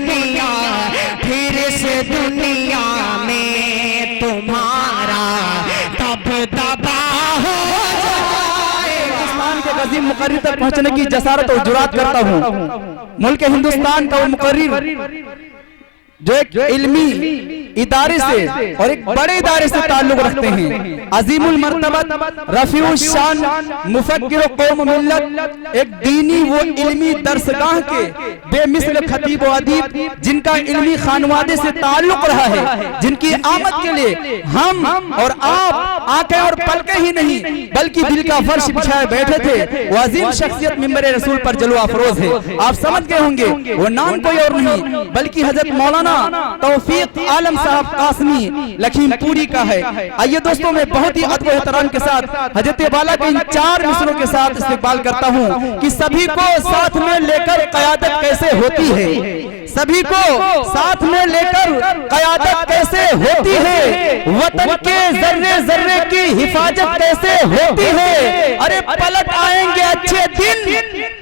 دنیا پھر سے دنیا میں تمہارا تب دبا ہو جائے گا۔ ہندوستان کے عظیم مقرر تک پہنچنے کی جسارت اور جرات کرتا ہوں۔ ملک ہندوستان کا وہ مقرر جو ایک علمی ادارے سے اور ایک بڑے ادارے سے تعلق رکھتے ہیں، عظیم المرتبت، رفیع الشان، مفکر و قوم ملت، ایک دینی و علمی درسگاہ کے بے مثل خطیب و ادیب، جن کا علمی خانوادے سے تعلق رہا ہے، جن کی آمد کے لیے ہم اور آپ آنکھیں اور پلکیں ہی نہیں بلکہ دل کا فرش بچھائے بیٹھے تھے، وہ عظیم شخصیت منبر رسول پر جلوہ افروز ہے۔ آپ سمجھ گئے ہوں گے وہ نام کوئی اور نہیں بلکہ حضرت مولانا توفیق عالم صاحب قاسمی لکھیم پوری کا ہے۔ آئیے دوستوں میں بہت ہی ادب و احترام کے ساتھ حضرت والا کے ان 4 مصروں کے ساتھ استقبال کرتا ہوں کہ سبھی کو ساتھ میں لے کر قیادت کیسے ہوتی ہے، سبھی کو ساتھ میں لے کر قیادت کیسے ہوتی ہے، وطن کے ذرے ذرے کی حفاظت کیسے ہوتی ہے، ارے پلٹ آئیں گے اچھے دن،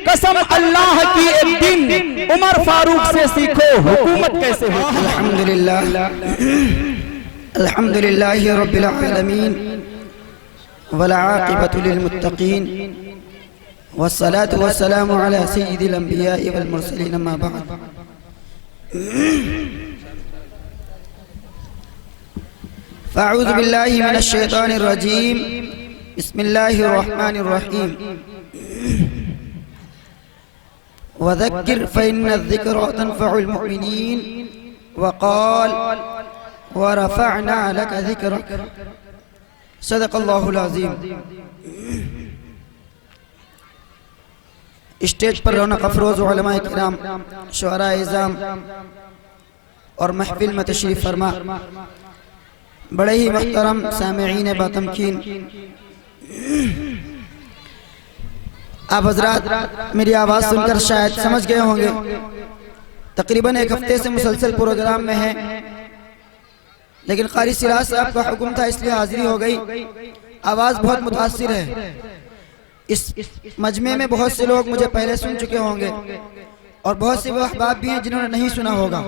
قسم اللہ کی ایک دن، عمر فاروق سے سیکھو حکومت کیسے ہوتی ہے۔ الحمدللہ رب العالمین والعاقبۃ للمتقین والصلاة والسلام علی سید الانبیاء والمرسلین، اما بعد۔ فاعوذ باللہ من الشیطان الرجیم، بسم اللہ الرحمن الرحیم۔ وذکر فإن الذکر تنفع المؤمنین، وقال ورفعنا لك ذکرک، صدق اللہ العظیم۔ اسٹیج پر رونق افروز علماء کرام، شعراء اعظام اور محفل میں تشریف فرما بڑے ہی محترم سامعین باتمکین، آپ حضرات میری آواز سن کر شاید سمجھ گئے ہوں گے، تقریباً 1 ہفتے سے مسلسل پروگرام میں ہے، لیکن قاری سراج صاحب کا حکم تھا اس لیے حاضری ہو گئی۔ آواز بہت متاثر ہے، اس مجمع میں بہت سے لوگ مجھے پہلے سن چکے ہوں گے اور بہت سے وہ احباب بھی ہیں جنہوں نے نہیں سنا ہوگا۔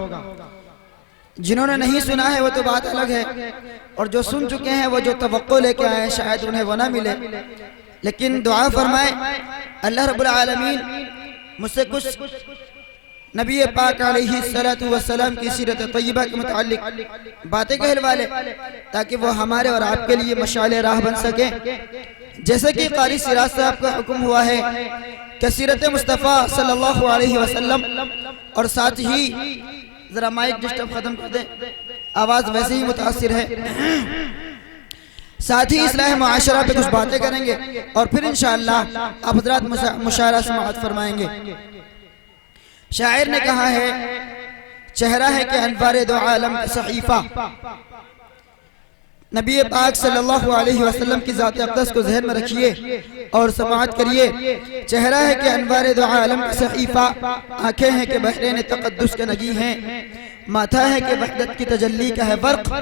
جنہوں نے نہیں سنا ہے وہ تو بات الگ ہے، اور جو سن چکے ہیں وہ جو توقع لے کے آئے شاید انہیں وہ نہ ملے، لیکن دعا فرمائے اللہ رب العالمین مجھ سے کچھ نبی پاک علیہ السلام کی سیرت طیبہ کے متعلق باتیں کہلوا لے تاکہ وہ ہمارے اور آپ کے لیے مشعل راہ بن سکیں۔ جیسے کہ قاری سراج صاحب کا حکم ہوا ہے کہ سیرت مصطفیٰ صلی اللہ علیہ وسلم، اور ساتھ ہی ذرا مائک ڈسٹرب ختم کر دیں، آواز ویسے ہی متاثر ہے، ساتھ ہی اصلاح معاشرہ پہ کچھ باتیں کریں گے اور پھر انشاءاللہ آپ حضرات مشاعرہ سماعت فرمائیں گے۔ شاعر نے کہا ہے، چہرہ ہے کہ انوار دو عالم کا صحیفہ، نبی پاک صلی اللہ علیہ وسلم کی ذات اقدس کو ذہن میں رکھیے اور سماعت کریے۔ چہرہ ہے کہ انوار دو عالم کا صحیفہ، آنکھیں ہیں کہ بحرین تقدس کے نگی ہیں، ماتھا ہے کہ وحدت کی تجلی کا ہے برق،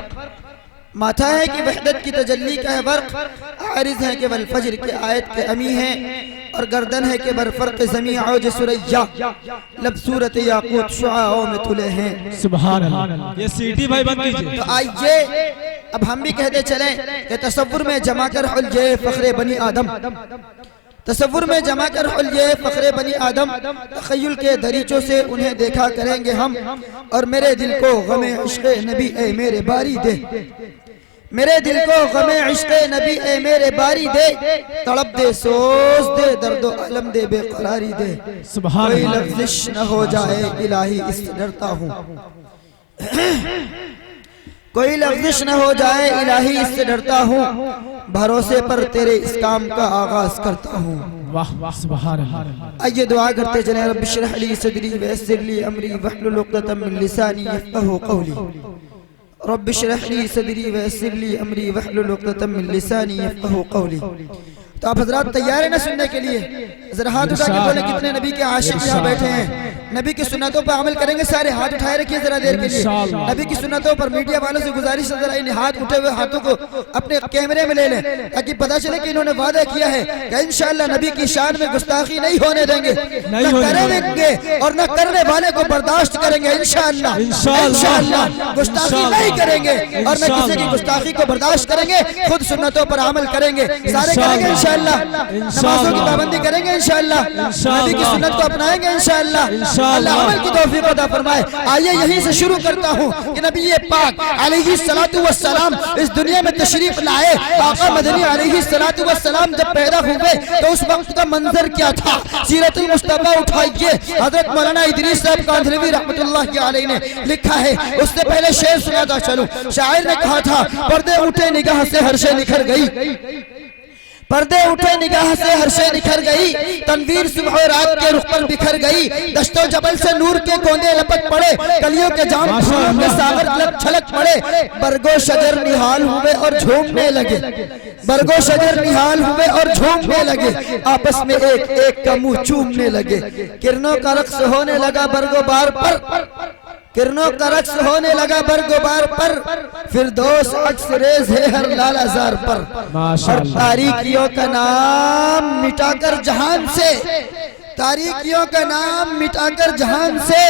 ماتھا ہے کہ وحدت کی تجلی کا ہے برق، عارض ہے کہ والفجر کی آیت کے امی ہیں، اور گردن ہے کہ برفرق زمین عوج سریہ، لب صورت یاقوت شعاعوں میں تلے ہیں۔ سبحان اللہ۔ یہ سیٹی بھائی بند کیجئے۔ تو آئیے اب ہم بھی کہتے چلیں کہ تصور میں جمع کر حلیے فخر بنی آدم، تصور میں جمع کر حلیے فخر بنی آدم، تخیل کے دریچوں سے انہیں دیکھا کریں گے ہم، اور میرے دل کو غم عشق نبی اے میرے باری دے، میرے دل کو غم عشق نبی اے میرے باری دے، تڑپ دے سوز دے درد و علم دے بے قراری دے، کوئی لفظش نہ ہو جائے الہی اس سے ڈرتا ہوں، کوئی لفظش نہ ہو جائے الہی اس سے ڈرتا ہوں، بھروسے پر تیرے اس کام کا آغاز کرتا ہوں۔ سبحان اللہ۔ آئیے دعا کرتے چلیں، رب اشرح لی صدری ویسر لی امری واحلل عقدۃ من لسانی یفقہوا قولی، رب اشرح لی صدری ویسر لی امری واحلل عقدۃ من لسانی یفقہوا قولی۔ تو آپ حضرات تیار ہیں نا سننے کے لیے؟ ذرا ہاتھ اٹھا کے بولیں کتنے نبی کے عاشق یہاں بیٹھے ہیں؟ نبی کی سنتوں پر عمل کریں گے سارے؟ ہاتھ اٹھائے رکھیے ذرا دیر کے لیے. نبی کی سنتوں پر میڈیا والوں سے گزارش ہے ذرا ان ہاتھ اٹھے ہوئے ہاتھوں کو اپنے کیمرے میں لے لیں تاکہ پتہ چلے کہ انہوں نے وعدہ کیا ہے کہ انشاءاللہ نبی کی شان میں گستاخی نہیں ہونے دیں گے، نہ کریں گے اور نہ کرنے والے کو برداشت کریں گے انشاءاللہ. انشاءاللہ گستاخی نہیں کریں گے اور نہ کسی کی گستاخی کو برداشت کریں گے. خود سنتوں پر عمل کریں گے، سارے کریں گے انشاءاللہ. نمازوں کی پابندی کریں گے انشاءاللہ. نبی کی سنت کو اپنائیں گے انشاءاللہ. اللہ عمل کی توفیق عطا فرمائے. آئیے یہیں سے شروع کرتا ہوں کہ نبی پاک علیہ السلام اس دنیا میں تشریف لائے. آقا مدنی علیہ السلام جب پیدا ہوئے تو اس وقت کا منظر کیا تھا؟ سیرت المصطفیٰ اٹھائیے. حضرت مولانا ادریس صاحب کاندھلوی رحمت اللہ علیہ نے لکھا ہے. اس سے پہلے شعر سناتا چلوں. شاعر نے کہا تھا پردے اٹھے نگاہ سے ہر شے نکھر گئی، پردے اٹھے نگاہ سے ہر شے نکھر گئی، تنویر صبح و رات کے رخ پر بکھر گئی، دشت و جبل سے نور کے گوندے لپٹ پڑے، کلیوں کے جام پھولوں کے ساغر چھلک پڑے. برگو شجر نہال ہوئے اور جھومنے لگے، برگو شجر نہال ہوئے اور جھومنے لگے، آپس میں ایک ایک کا منہ چومنے لگے. کرنوں کا رقص ہونے لگا برگو بار پر، کرنوں کا رقص ہونے لگا برگو بار پر، فردوس عکس ریز ہے ہر لالہ زار پر. اور تاریکیوں کا نام مٹا کر جہان سے، تاریکیوں کا نام مٹا کر جہان سے،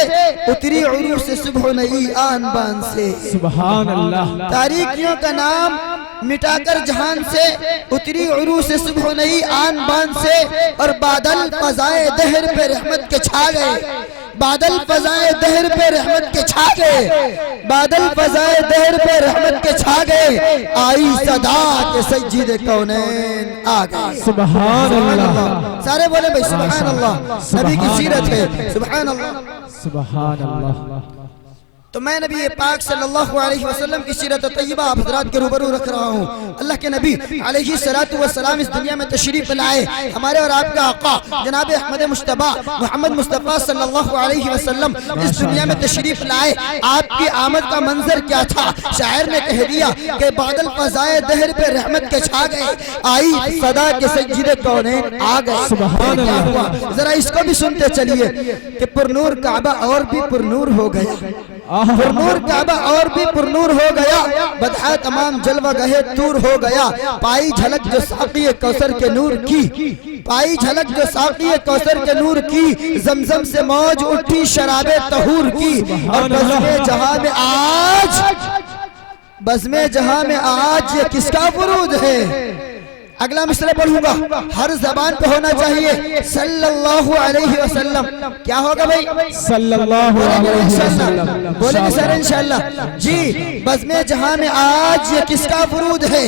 اتری عروس سے صبح نئی آن بان سے. سبحان اللہ. تاریکیوں کا نام مٹا کر جہان سے، اتری عروس سے صبح نئی آن بان سے. اور بادل فضائے دہر پہ رحمت کے چھا گئے، بادل فضائے دہر پہ رحمت کے چھا گئے، بادل فضائے دہر پہ رحمت کے چھا گئے. آئی صدا کے سجید کونین آ گئے. سبحان اللہ. سارے بولے بھائی سبحان اللہ. نبی کی سیرت ہے سبحان اللہ. سبحان اللہ. تو میں نبی پاک صلی اللہ علیہ وسلم کی سیرت طیبہ آپ حضرات کے روبرو رکھ رہا ہوں. اللہ کے نبی علیہ السلام اس دنیا میں تشریف لائے. ہمارے اور آپ کا آقا جناب احمد مجتبی محمد مصطفیٰ صلی اللہ علیہ وسلم اس دنیا میں تشریف لائے. آپ کی آمد کا منظر کیا تھا؟ شاعر نے کہہ دیا کہ بادل فضائے دہر پہ رحمت کے چھا گئے، آئی صدا کے سجید کونین آ گئے. سبحان اللہ. ذرا اس کو بھی سنتے چلیے کہ پرنور کعبہ اور بھی پرنور ہو گیا، پرنور کعبہ اور بھی پرنور ہو گیا، بدحا تمام جلوہ گہے تور ہو گیا. پائی جھلک جو ساقی کوثر کے نور کی، پائی جھلک جو ساقی کوثر کے نور کی، زمزم سے موج اٹھی شراب طہور کی. اور بزم جہاں میں آج، بزم جہاں میں آج یہ کس کا فرود ہے؟ اگلا مصرع پڑھوں گا، ہر زبان پہ ہونا چاہیے صلی اللہ علیہ وسلم. کیا ہوگا بھائی؟ صلی اللہ علیہ وسلم. بولیں گے سر انشاءاللہ. جی بزم جہاں میں آج یہ کس کا فرود ہے؟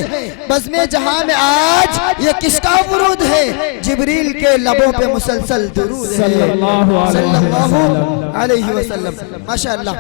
بزم جہاں میں آج یہ کس کا فرود ہے؟ جبریل کے لبوں پہ مسلسل درود ہے صلی اللہ علیہ وسلم. ماشاءاللہ.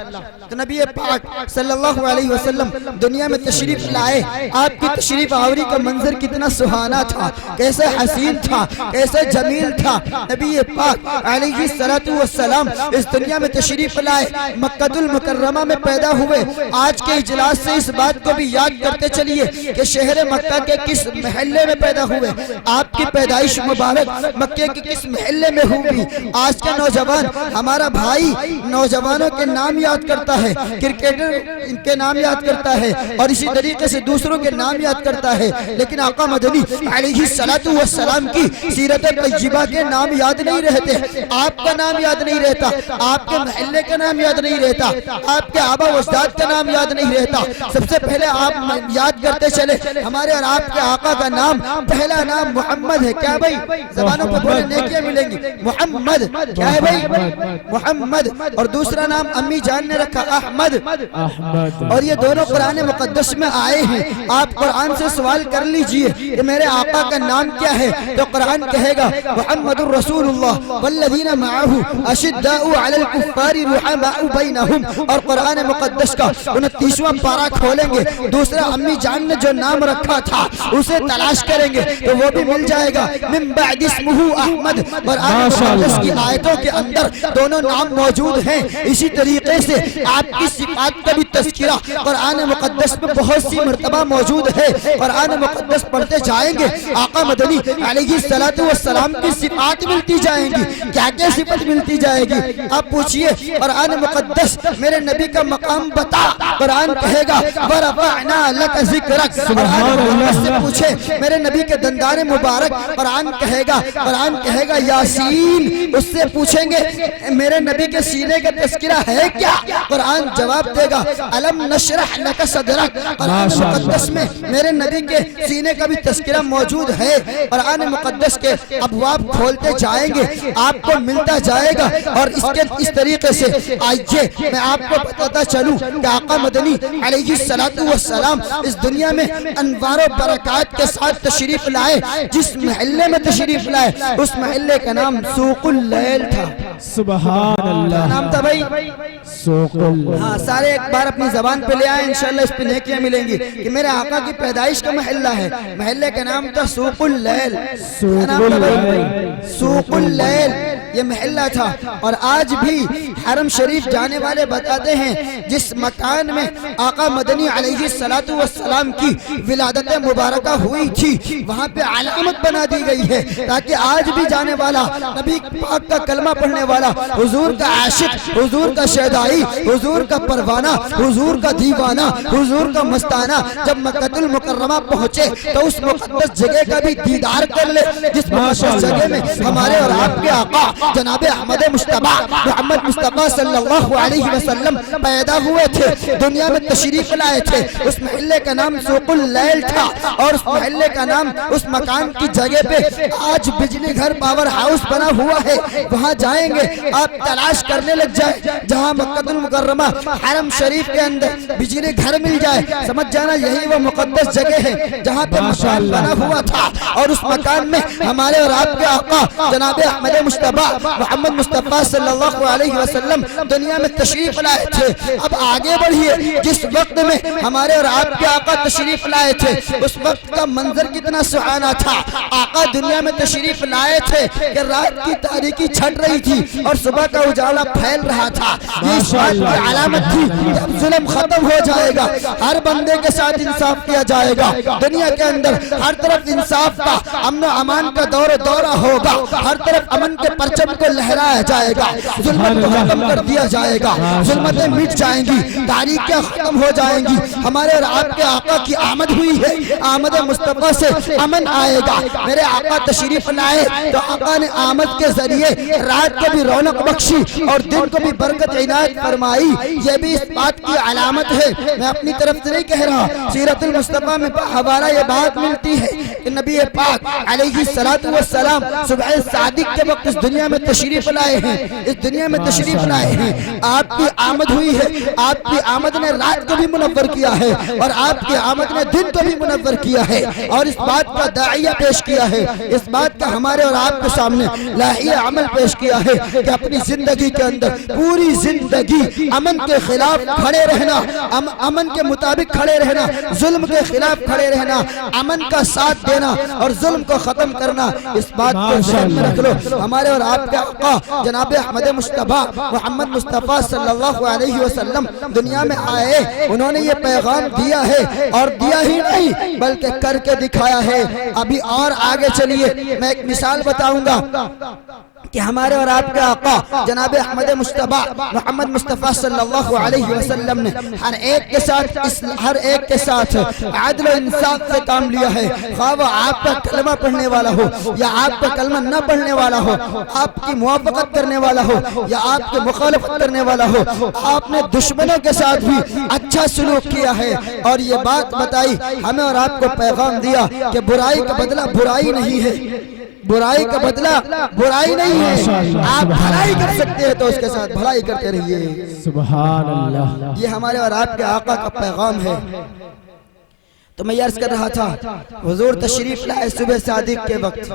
تو نبی پاک صلی اللہ علیہ وسلم دنیا میں تشریف لائے. آپ کی تشریف آوری کا منظر کتنا سہانا تھا، کیسے حسین تھا، کیسے جمیل تھا. نبی پاک علیہ السلام اس دنیا میں تشریف لائے، مکہ المکرمہ میں پیدا ہوئے. آج کے اجلاس سے اس بات کو بھی یاد کرتے چلیے کہ شہر مکہ کے کس محلے میں پیدا ہوئے، آپ کی پیدائش مبارک مکہ کے کس محلے میں ہوئی. آج کے نوجوان، ہمارا بھائی نوجوانوں کے نام یاد کرتا ہے، کرکٹر ان کے نام یاد کرتا ہے اور اسی طریقے سے دوسروں کے نام یاد کرتا ہے، لیکن آقا مدنی علیہ السلام کی سیرت طیبہ کے نام یاد نہیں رہتے. آپ کا نام یاد نہیں رہتا، آپ کے محلے کا نام یاد نہیں رہتا، آپ کے آبا و اجداد کا نام یاد نہیں رہتا. سب سے پہلے آپ یاد کرتے چلے ہمارے اور آپ کے آقا کا نام. پہلا نام محمد ہے. کیا بھائی؟ زبانوں پہ بولے نیکیاں ملیں گی. محمد کیا ہے بھائی؟ محمد. اور دوسرا نام امی جان نے رکھا احمد. اور یہ دونوں قرآن مقدس میں آئے ہیں. آپ قرآن سے سوال کر لیجئے کہ میرے آقا کا نام کیا ہے، تو قرآن کہے گا محمد الرسول اللہ والذین معه اشداء علی الکفار رحماء بینہم. اور قرآن مقدس کا 29واں پارہ کھولیں گے، دوسرا امی جان نے جو نام رکھا تھا اسے تلاش کریں گے تو وہ بھی مل جائے گا. من بعد اسمہ احمد. قرآن مقدس کی آیتوں کے اندر دونوں نام موجود ہیں. اسی طریقے سے آپ کی صفات کا بھی تذکرہ قرآن مقدس میں بہت سی مرتبہ موجود ہے. قرآن مقدس پڑھتے جائے جائیں گے آقا مدنی علیہ السلام کی صفات ملتی جائیں گی. کیا کیا صفت ملتی جائے گی؟ آپ پوچھئے قرآن مقدس میرے نبی کا مقام بتا. قرآن کہے گا وَرَفَعْنَا لَكَ ذِكْرَكَ. قرآن مقدس سے پوچھے میرے نبی کے دندان مبارک. قرآن کہے گا یاسین. اس سے پوچھیں گے میرے نبی کے سینے کا تذکرہ ہے کیا؟ قرآن جواب دے گا الم نشرح لک صدرک. قرآن مقدس میں میرے نبی کے سینے کا بھی تذکرہ موجود ہے. قرآن مقدس کے ابواب کھولتے جائیں گے آپ کو ملتا جائے گا. اور اس طریقے سے آئیے میں آپ کو بتاتا چلوں کہ آقا مدنی علیہ السلام اس دنیا میں انوار و برکات کے ساتھ تشریف لائے. جس محلے میں تشریف لائے اس محلے کا نام سوق اللیل تھا. سبحان اللہ. نام تھا بھائی سوق اللہ. ہاں سارے ایک بار اپنی زبان پہ لے آئے انشاءاللہ اس پہ نیکیاں ملیں گی کہ میرے آقا کی پیدائش کا محلہ ہے. محلے کا نام تھا سوق اللیل. سوق اللیل یہ محلہ تھا. اور آج بھی حرم شریف جانے والے بتاتے ہیں جس مکان میں آقا مدنی علیہ السلام کی ولادت مبارکہ ہوئی تھی وہاں پہ علامت بنا دی گئی ہے تاکہ آج بھی جانے والا نبی پاک کا کلمہ پڑھنے والا حضور کا عاشق, حضور کا شیدائی, حضور کا پروانہ, حضور کا دیوانہ, حضور کا مستانہ جب مکہ المکرمہ پہنچے تو اس مقدس جگہ کا بھی دیدار کر لے جس مقدس جگہ میں ہمارے اور آپ کے آقا جناب احمد مصطفیٰ محمد مصطفیٰ صلی اللہ علیہ وسلم پیدا ہوئے تھے, دنیا میں تشریف لائے تھے. اس محلے کا نام سوق اللیل تھا اور اس محلے کا نام اس مکان کی جگہ پہ آج بجلی گھر پاور ہاؤس بنا ہوا ہے. وہاں جائیں گے آپ تلاش کرنے لگ جائیں جہاں مکہ المکرمہ حرم شریف کے اندر بجلی گھر مل جائے سمجھ جانا یہی وہ مقدس جگہ ہے جہاں پہ مکان بنا ہوا تھا. اور اس مکان میں ہمارے اور آپ کے آقا جناب احمد مصطفیٰ محمد مصطفیٰ صلی اللہ علیہ وسلم دنیا میں تشریف لائے تھے. اب آگے بڑھئے جس وقت میں ہمارے اور آپ کے آقا تشریف لائے تھے اس وقت کا منظر کتنا سہانا تھا. آقا دنیا میں تشریف لائے تھے کہ رات کی تاریکی چھٹ رہی تھی اور صبح کا اجالا پھیل رہا تھا. یہ اس بات کی علامت تھی کہ اب ظلم ختم ہو جائے گا, ہر بندے کے ساتھ انصاف کیا جائے گا. دنیا کے اندر ہر طرف انصاف کا امن و امان کا دورہ ہوگا, ہر طرف امن کے پرچم کو لہرایا جائے گا, ظلمت کو ختم کر دیا جائے گا, ظلمتیں مٹ جائیں گی, تاریکیاں ختم ہو جائیں گی. ہمارے اور آپ کے آقا کی آمد ہوئی ہے, آمد مصطفیٰ سے امن آئے گا. میرے آقا تشریف لائے تو آقا نے آمد کے ذریعے رات کو بھی رونق بخشی اور دن کو بھی برکت عنایت فرمائی. یہ بھی اس بات کی علامت ہے, میں اپنی طرف سے نہیں کہہ رہا, سیرت المصطفیٰ میں ہمارا یہ بات ملتی ہے کہ نبی پاک علیہ السلام صبح صادق کے وقت اس دنیا میں تشریف لائے ہیں, اس دنیا میں تشریف لائے ہیں. آپ کی آمد ہوئی ہے, آپ کی آمد نے رات کو بھی منور کیا ہے اور آپ کی آمد نے دن کو بھی منور کیا ہے اور اس بات کا داعیہ پیش کیا ہے, اس بات کا ہمارے اور آپ کے سامنے لاہیہ عمل پیش کیا ہے کہ اپنی زندگی کے اندر پوری زندگی امن کے خلاف کھڑے رہنا, امن کے مطابق کھڑے رہنا, ظلم کے خلاف کھڑے رہنا, امن کا ساتھ دینا اور ظلم کو ختم کرنا. اس بات کو ذہن میں رکھ لو. ہمارے اور آپ کے آقا جناب احمد مصطفیٰ محمد مصطفیٰ صلی اللہ علیہ وسلم دنیا میں آئے, انہوں نے یہ پیغام دیا ہے اور دیا ہی نہیں بلکہ کر کے دکھایا ہے. ابھی اور آگے چلیے میں ایک مثال بتاؤں گا کہ ہمارے اور آپ کے آقا جناب احمد مصطفیٰ محمد مصطفیٰ صلی اللہ علیہ وسلم نے ہر ایک کے ساتھ عدل و انصاف سے کام لیا ہے. خواہ وہ آپ کا کلمہ پڑھنے والا ہو یا آپ کا کلمہ نہ پڑھنے والا ہو, آپ کی موافقت کرنے والا ہو یا آپ کی مخالفت کرنے والا ہو, آپ نے دشمنوں کے ساتھ بھی اچھا سلوک کیا ہے اور یہ بات بتائی ہمیں اور آپ کو پیغام دیا کہ برائی کا بدلہ برائی نہیں ہے, برائی کا بدلہ برائی نہیں ہے, آپ بھلائی کر سکتے ہیں تو اس کے ساتھ بھلائی کرتے رہیے. سبحان اللہ. یہ ہمارے اور آپ کے آقا کا پیغام ہے. تو میں یہ عرض کر رہا تھا حضور تشریف لائے صبح صادق کے وقت,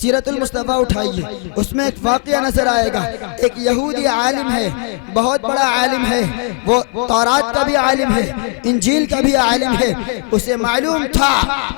سیرت المصطفیٰ اٹھائیے, اس میں ایک واقعہ نظر آئے گا. ایک یہودی عالم ہے, بہت بڑا عالم ہے, وہ تورات کا بھی عالم ہے, انجیل کا بھی عالم ہے. اسے معلوم تھا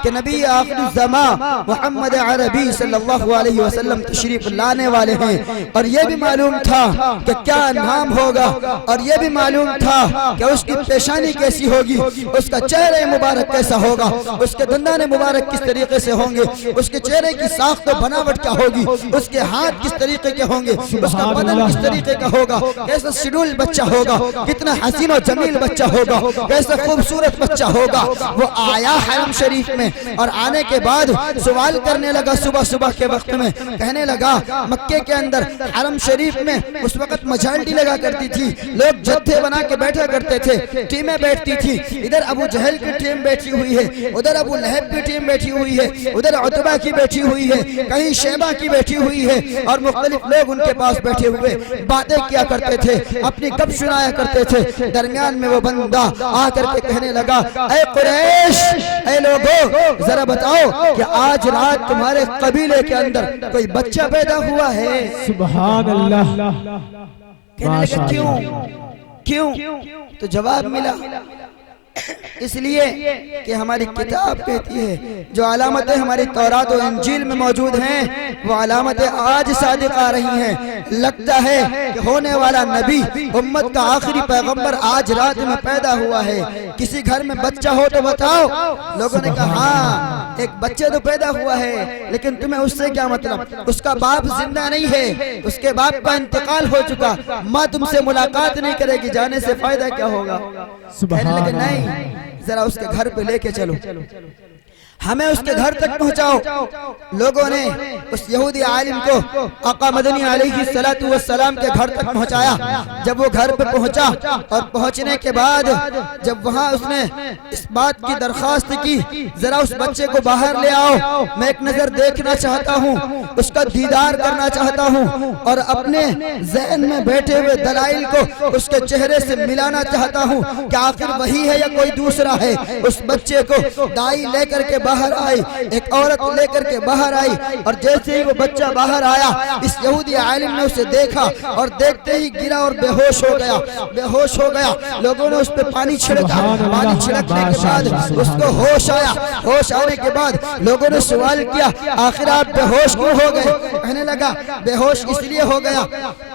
کہ نبی آخر الزمان محمد عربی صلی اللہ علیہ وسلم تشریف لانے والے ہیں, اور یہ بھی معلوم تھا کہ کیا نام ہوگا, اور یہ بھی معلوم تھا کہ اس کی پیشانی کیسی ہوگی, اس کا چہرہ مبارک کیسا کیسا ہوگا، اس کے دندان مبارک کس طریقے سے ہوں گے، اس کے چہرے کی ساخت و بناوٹ کیا ہوگی، اس کے ہاتھ کس طریقے کے ہوں گے، اس کا بدن کس طریقے کا ہوگا، کیسا شیڈول بچہ ہوگا، کتنا حسین و جمیل بچہ ہوگا، کیسا خوبصورت بچہ ہوگا۔ وہ آیا حرم شریف میں اور آنے کے بعد سوال کرنے لگا صبح صبح کے وقت میں، کہنے لگا مکے کے اندر حرم شریف میں اس وقت مجالٹی لگا کرتی تھی، لوگ جتھے بنا کے بیٹھا کرتے تھے، ٹیمیں بیٹھتی تھی، ادھر ابو جہل کی ٹیم بیٹھی ہوئی ہے، ادھر ابو لہب کی ٹیم بیٹھی ہوئی ہے، ادھر عتبہ کی بیٹھی ہوئی ہے، کہیں شیبہ کی بیٹھی ہوئی ہے، اور مختلف لوگ ان کے پاس بیٹھے ہوئے باتیں کیا کرتے تھے، اپنی گپ سنایا کرتے تھے۔ درمیان میں وہ بندہ آ کر کے کہنے لگا، اے قریش، اے لوگو ذرا بتاؤ کہ آج رات تمہارے قبیلے کے اندر کوئی بچہ پیدا ہوا ہے؟ سبحان اللہ، کہنے لگا کیوں؟ تو جواب ملا، اس لیے کہ ہماری کتاب کہتی ہے جو علامتیں ہماری تورات و انجیل میں موجود ہیں وہ علامتیں آج صادق آ رہی ہیں۔ لگتا ہے کہ ہونے والا نبی، امت کا آخری پیغمبر آج رات میں پیدا ہوا ہے، کسی گھر میں بچہ ہو تو بتاؤ۔ لوگوں نے کہا ہاں ایک بچہ تو پیدا ہوا ہے، لیکن تمہیں اس سے کیا مطلب، اس کا باپ زندہ نہیں ہے، اس کے باپ کا انتقال ہو چکا، ماں تم سے ملاقات نہیں کرے گی، جانے سے فائدہ کیا ہوگا؟ کہنے لگے نہیں، ذرا اس کے گھر پہ لے کے چلو، ہمیں اس کے گھر تک پہنچاؤ۔ لوگوں نے اس یہودی عالم کو آقا مدنی علیہ السلام کے گھر تک پہنچایا۔ جب وہ گھر پہ پہنچا اور پہنچنے کے بعد جب وہاں اس نے اس بات کی درخواست کی، ذرا اس بچے کو باہر لے آؤ، میں ایک نظر دیکھنا چاہتا ہوں، اس کا دیدار کرنا چاہتا ہوں، اور اپنے ذہن میں بیٹھے ہوئے دلائل کو اس کے چہرے سے ملانا چاہتا ہوں کہ آخر وہی ہے یا کوئی دوسرا ہے۔ اس بچے کو دائی لے کر کے باہر آئی، ایک عورت لے کر کے باہر آئی، اور جیسے ہی وہ بچہ باہر آیا اس یہودی عالم نے اسے دیکھا اور دیکھتے ہی گرا اور بے ہوش ہو گیا۔ لوگوں نے اس پہ پانی چھڑکا، پانی چھڑکنے کے بعد اس کو ہوش آیا۔ ہوش آنے کے بعد لوگوں نے سوال کیا آخر آپ بے ہوش کیوں ہو گئے؟ کہنے لگا بے ہوش اس لیے ہو گیا،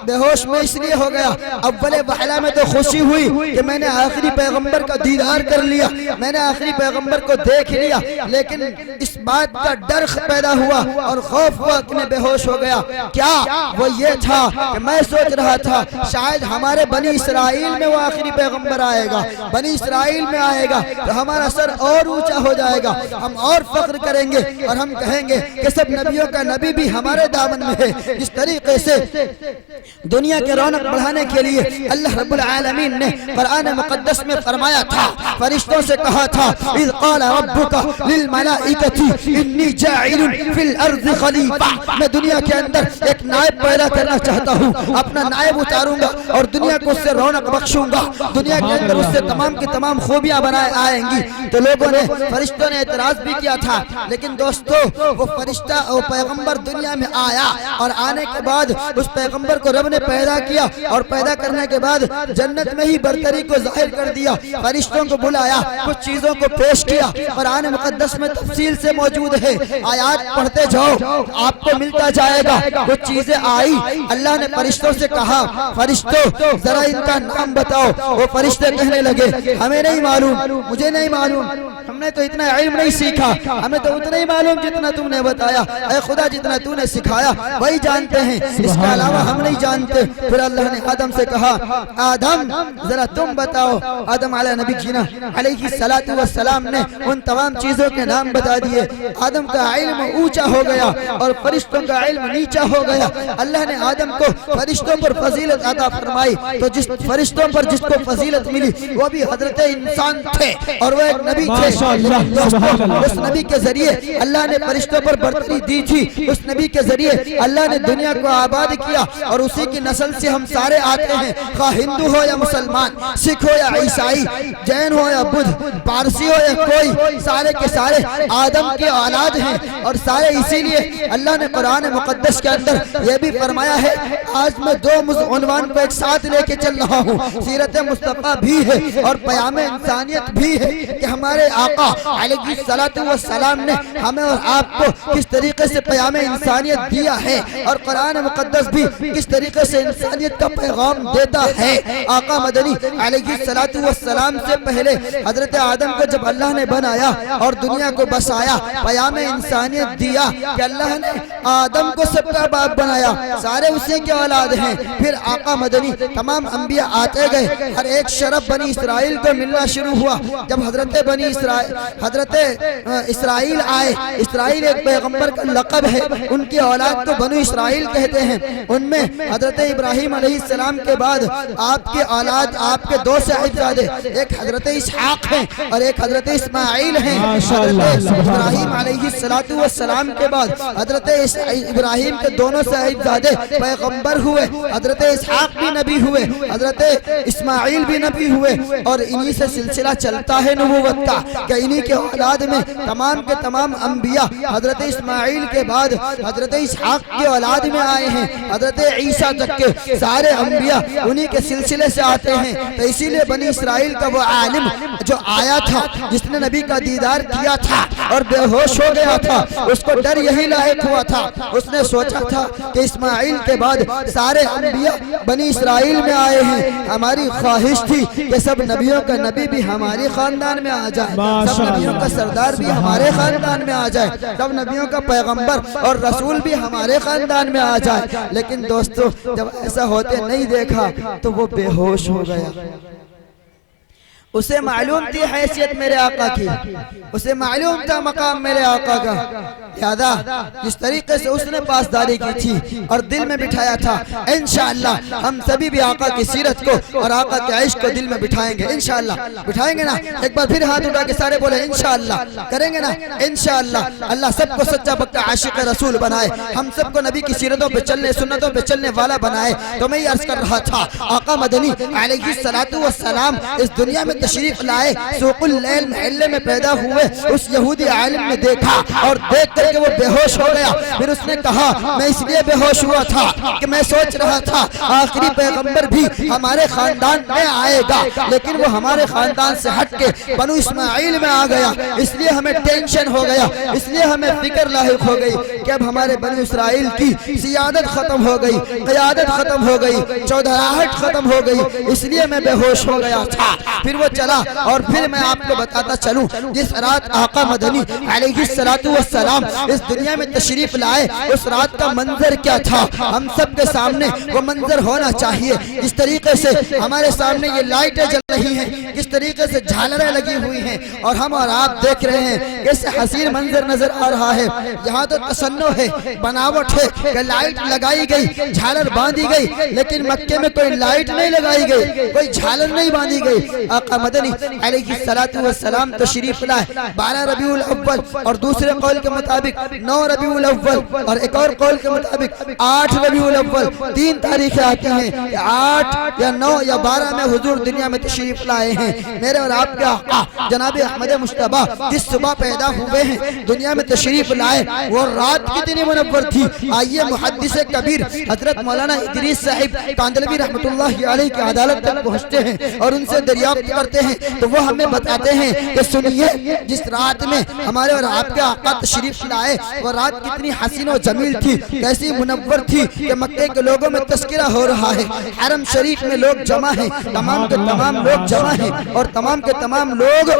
بے ہوش میں اس لیے ہو گیا، اول وہلہ میں تو خوشی ہوئی کہ میں نے آخری پیغمبر کا دیدار کر لیا، میں نے آخری پیغمبر کو دیکھ لیا، لیکن اس بات کا ڈر پیدا ہوا اور خوف ہوا کہ میں بے ہوش ہو گیا۔ کیا وہ یہ تھا کہ میں سوچ رہا تھا شاید ہمارے بنی اسرائیل میں وہ آخری پیغمبر آئے گا، بنی اسرائیل میں آئے گا تو ہمارا سر اور اونچا ہو جائے گا، ہم اور فخر کریں گے اور ہم کہیں گے کہ سب نبیوں کا نبی بھی ہمارے دامن میں ہے۔ اس طریقے سے دنیا کے رونق بڑھانے کے لیے اللہ رب العالمین نے قرآن مقدس میں فرمایا تھا، فرشتوں سے کہا تھا اذ قال ربک للملائکۃ انی جاعل فی الارض خلیفہ، میں دنیا کے اندر ایک نائب پیدا کرنا چاہتا ہوں، اپنا نائب اتاروں گا اور دنیا کو اس سے رونق بخشوں گا، دنیا کے اندر اس سے تمام کی تمام خوبیاں بنائے آئیں گی۔ تو لوگوں نے فرشتوں نے اعتراض بھی کیا تھا، لیکن دوستو وہ فرشتہ اور پیغمبر دنیا میں آیا اور آنے کے بعد اس پیغمبر کو رب نے پیدا کیا اور پیدا کرنے کے بعد جنت میں ہی برتری کو ظاہر کر دیا، فرشتوں کو بلایا، کچھ چیزوں کو پیش کیا، قرآن مقدس میں تفصیل سے موجود ہے، آیات پڑھتے جاؤ آپ کو ملتا جائے گا۔ کچھ چیزیں آئی، اللہ نے فرشتوں سے کہا فرشتوں ذرا ان کا نام بتاؤ، وہ فرشتے کہنے لگے ہمیں نہیں معلوم، مجھے نہیں معلوم، ہم نے تو اتنا علم نہیں سیکھا، ہمیں تو اتنا ہی معلوم جتنا تم نے بتایا، اے خدا جتنا تو نے سکھایا وہی جانتے ہیں، اس کے علاوہ ہم نہیں جانتے۔ پھر اللہ نے آدم سے کہا آدم ذرا تم بتاؤ، آدم علیہ نبی جینا علیہ السلام نے ان تمام چیزوں کے نام بتا دیے۔ آدم کا علم اونچا ہو گیا اور فرشتوں کا علم نیچا ہو گیا۔ اللہ نے آدم کو فرشتوں پر فضیلت عطا فرمائی، تو جس فرشتوں پر جس کو فضیلت ملی وہ بھی حضرت انسان تھے اور وہ ایک نبی تھے۔ اس نبی کے ذریعے اللہ نے فرشتوں پر برتری دی تھی، اس نبی کے ذریعے اللہ نے دنیا کو آباد کیا، اور اسی کی نسل سے ہم سارے آتے ہیں، خواہ ہندو ہو یا مسلمان، سکھ ہو یا عیسائی، جین ہو یا بدھ، پارسی ہو یا کوئی، سارے کے سارے آدم کی اولاد ہیں اور سارے اسی لیے اللہ نے قرآن مقدس کے اندر یہ بھی فرمایا ہے. آج میں دو عنوان کو ایک ساتھ لے کے چل رہا ہوں. سیرت مصطفیٰ بھی ہے اور پیام انسانیت بھی ہے کہ ہمارے آقا علیہ السلام نے ہمیں اور آپ کو کس طریقے سے پیام انسانیت دیا ہے اور قرآن مقدس بھی کس طریقے سے انسانیت کا پیغام دیتا ہے. آقا مدنی علیہ السلام سے پہلے حضرت آدم کو جب اللہ نے بنایا اور دنیا کو بسایا, پیام انسانیت دیا کہ اللہ نے آدم کو سب کا باپ بنایا, سارے اسی کے اولاد ہیں. پھر آقا مدنی تمام انبیاء آتے گئے, ہر ایک شرف بنی اسرائیل کو ملنا شروع ہوا. جب حضرت اسرائیل آئے, اسرائیل ایک پیغمبر کا لقب ہے, ان کی اولاد کو بنو اسرائیل کہتے ہیں. ان میں حضرت ابراہیم علیہ السلام کے بعد آپ کے اولاد, آپ کے دو صاحبزادے, ایک حضرت اسحاق ہیں اور ایک حضرت اسماعیل ہیں. حضرت ابراہیم علیہ السلام کے بعد حضرت ابراہیم کے دونوں صاحبزادے پیغمبر ہوئے, حضرت اسحاق بھی نبی ہوئے, حضرت اسماعیل بھی نبی ہوئے, اور انہی سے سلسلہ چلتا ہے نبوت کا کہ انہی کے اولاد میں تمام کے تمام انبیاء حضرت اسماعیل کے بعد حضرت اسحاق کے اولاد میں آئے ہیں. حضرت عیسیٰ تک کے سارے انبیاء انہی کے سلسلے سے آتے ہیں. تو اسی لئے بنی اسرائیل کا وہ عالم جو آیا تھا, جس نے نبی کا دیدار کیا تھا اور بے ہوش ہو گیا تھا, اس کو ڈر یہی لاحق ہوا تھا. اس نے سوچا تھا کہ اسماعیل کے بعد سارے انبیاء بنی اسرائیل میں آئے ہیں, ہماری خواہش تھی کہ سب نبیوں کا نبی بھی ہماری خاندان میں آ جائے, سب نبیوں کا سردار بھی ہمارے خاندان میں آ جائے, سب نبیوں کا پیغمبر اور رسول بھی ہمارے خاندان میں آ جائے. لیکن دوستو جب ایسا ہوتے نہیں دیکھا تو وہ بے ہوش ہو گیا. اسے معلوم تھی حیثیت میرے آقا کی, اسے معلوم تھا مقام میرے آقا کا. لہذا جس طریقے سے اس نے پاسداری کی تھی اور دل میں بٹھایا تھا, انشاءاللہ ہم سبھی بھی آقا کی سیرت کو اور آقا کے عشق کو دل میں بٹھائیں گے. انشاءاللہ بٹھائیں گے نا؟ ایک بار پھر ہاتھ اٹھا کے سارے بولے انشاءاللہ. کریں گے نا؟ انشاءاللہ. اللہ سب کو سچا پکا عاشق رسول بنائے, ہم سب کو نبی کی سیرتوں پہ چلنے, سنتوں پہ چلنے والا بنائے. تو میں یہ عرض کر رہا تھا, آقا مدنی علیہ السلام اس دنیا میں تشریف لائے, سوق اللیل محلے میں پیدا ہوئے. اس یہودی عالم نے دیکھا اور دیکھ کر کے وہ بے ہوش ہو گیا. پھر اس نے کہا میں اس لیے بے ہوش ہوا تھا کہ میں سوچ رہا تھا آخری پیغمبر بھی ہمارے خاندان میں آئے گا, لیکن وہ ہمارے خاندان سے ہٹ کے بنو اسماعیل میں آ گیا. اس لیے ہمیں ٹینشن ہو گیا, اس لیے ہمیں فکر لاحق ہو گئی کہ اب ہمارے بنو اسرائیل کی سیادت ختم ہو گئی, قیادت ختم ہو گئی, چودھراہٹ ختم ہو گئی. اس لیے میں بے ہوش ہو گیا تھا. پھر وہ چلا اور پھر میں آپ کو بتاتا چلوں, جس رات آقا مدنی علیہ السلام اس دنیا میں تشریف لائے, اس رات کا منظر کیا تھا ہم سب کے سامنے وہ منظر ہونا چاہیے. جس طریقے سے ہمارے سامنے یہ لائٹیں جل رہی ہیں, جس طریقے سے جھالریں لگی ہوئی ہیں اور ہم اور آپ دیکھ رہے ہیں, اس حسین منظر نظر آ رہا ہے. یہاں تو تصنع ہے, بناوٹ ہے کہ لائٹ لگائی گئی, جھالر باندھی گئی, لیکن مکے میں کوئی لائٹ نہیں لگائی گئی, کوئی جھالر نہیں باندھی گئی. آقا مدنی علیہ السلام تشریف لائے 12 ربیع الاول, اور دوسرے قول کے مطابق 9 ربیع الاول, اور ایک اور قول کے مطابق 8 ربیع الاول. 3 تاریخیں آتی ہیں کہ 8 یا 9 یا 12 میں حضور دنیا میں تشریف لائے ہیں. میرے اور آپ کے آقا جناب احمد مجتبیٰ جس صبح پیدا ہوئے ہیں, دنیا میں تشریف لائے, وہ رات کتنی منور تھی. آئیے محدث کبیر حضرت مولانا ادریس صاحب کاندلوی رحمت اللہ علیہ کی عدالت تک پہنچتے ہیں اور ان سے دریافت کرتے ہیں, تو وہ ہمیں بتاتے ہیں کہ سنیے جس رات میں ہمارے اور آپ کے آقا تشریف لائے, وہ رات کتنی حسین و جمیل تھی, کیسی منور تھی کہ مکے کے لوگوں میں تذکرہ ہو رہا ہے, حرم شریف میں لوگ جمع ہیں, تمام کے تمام لوگ جمع ہیں, اور تمام کے تمام لوگ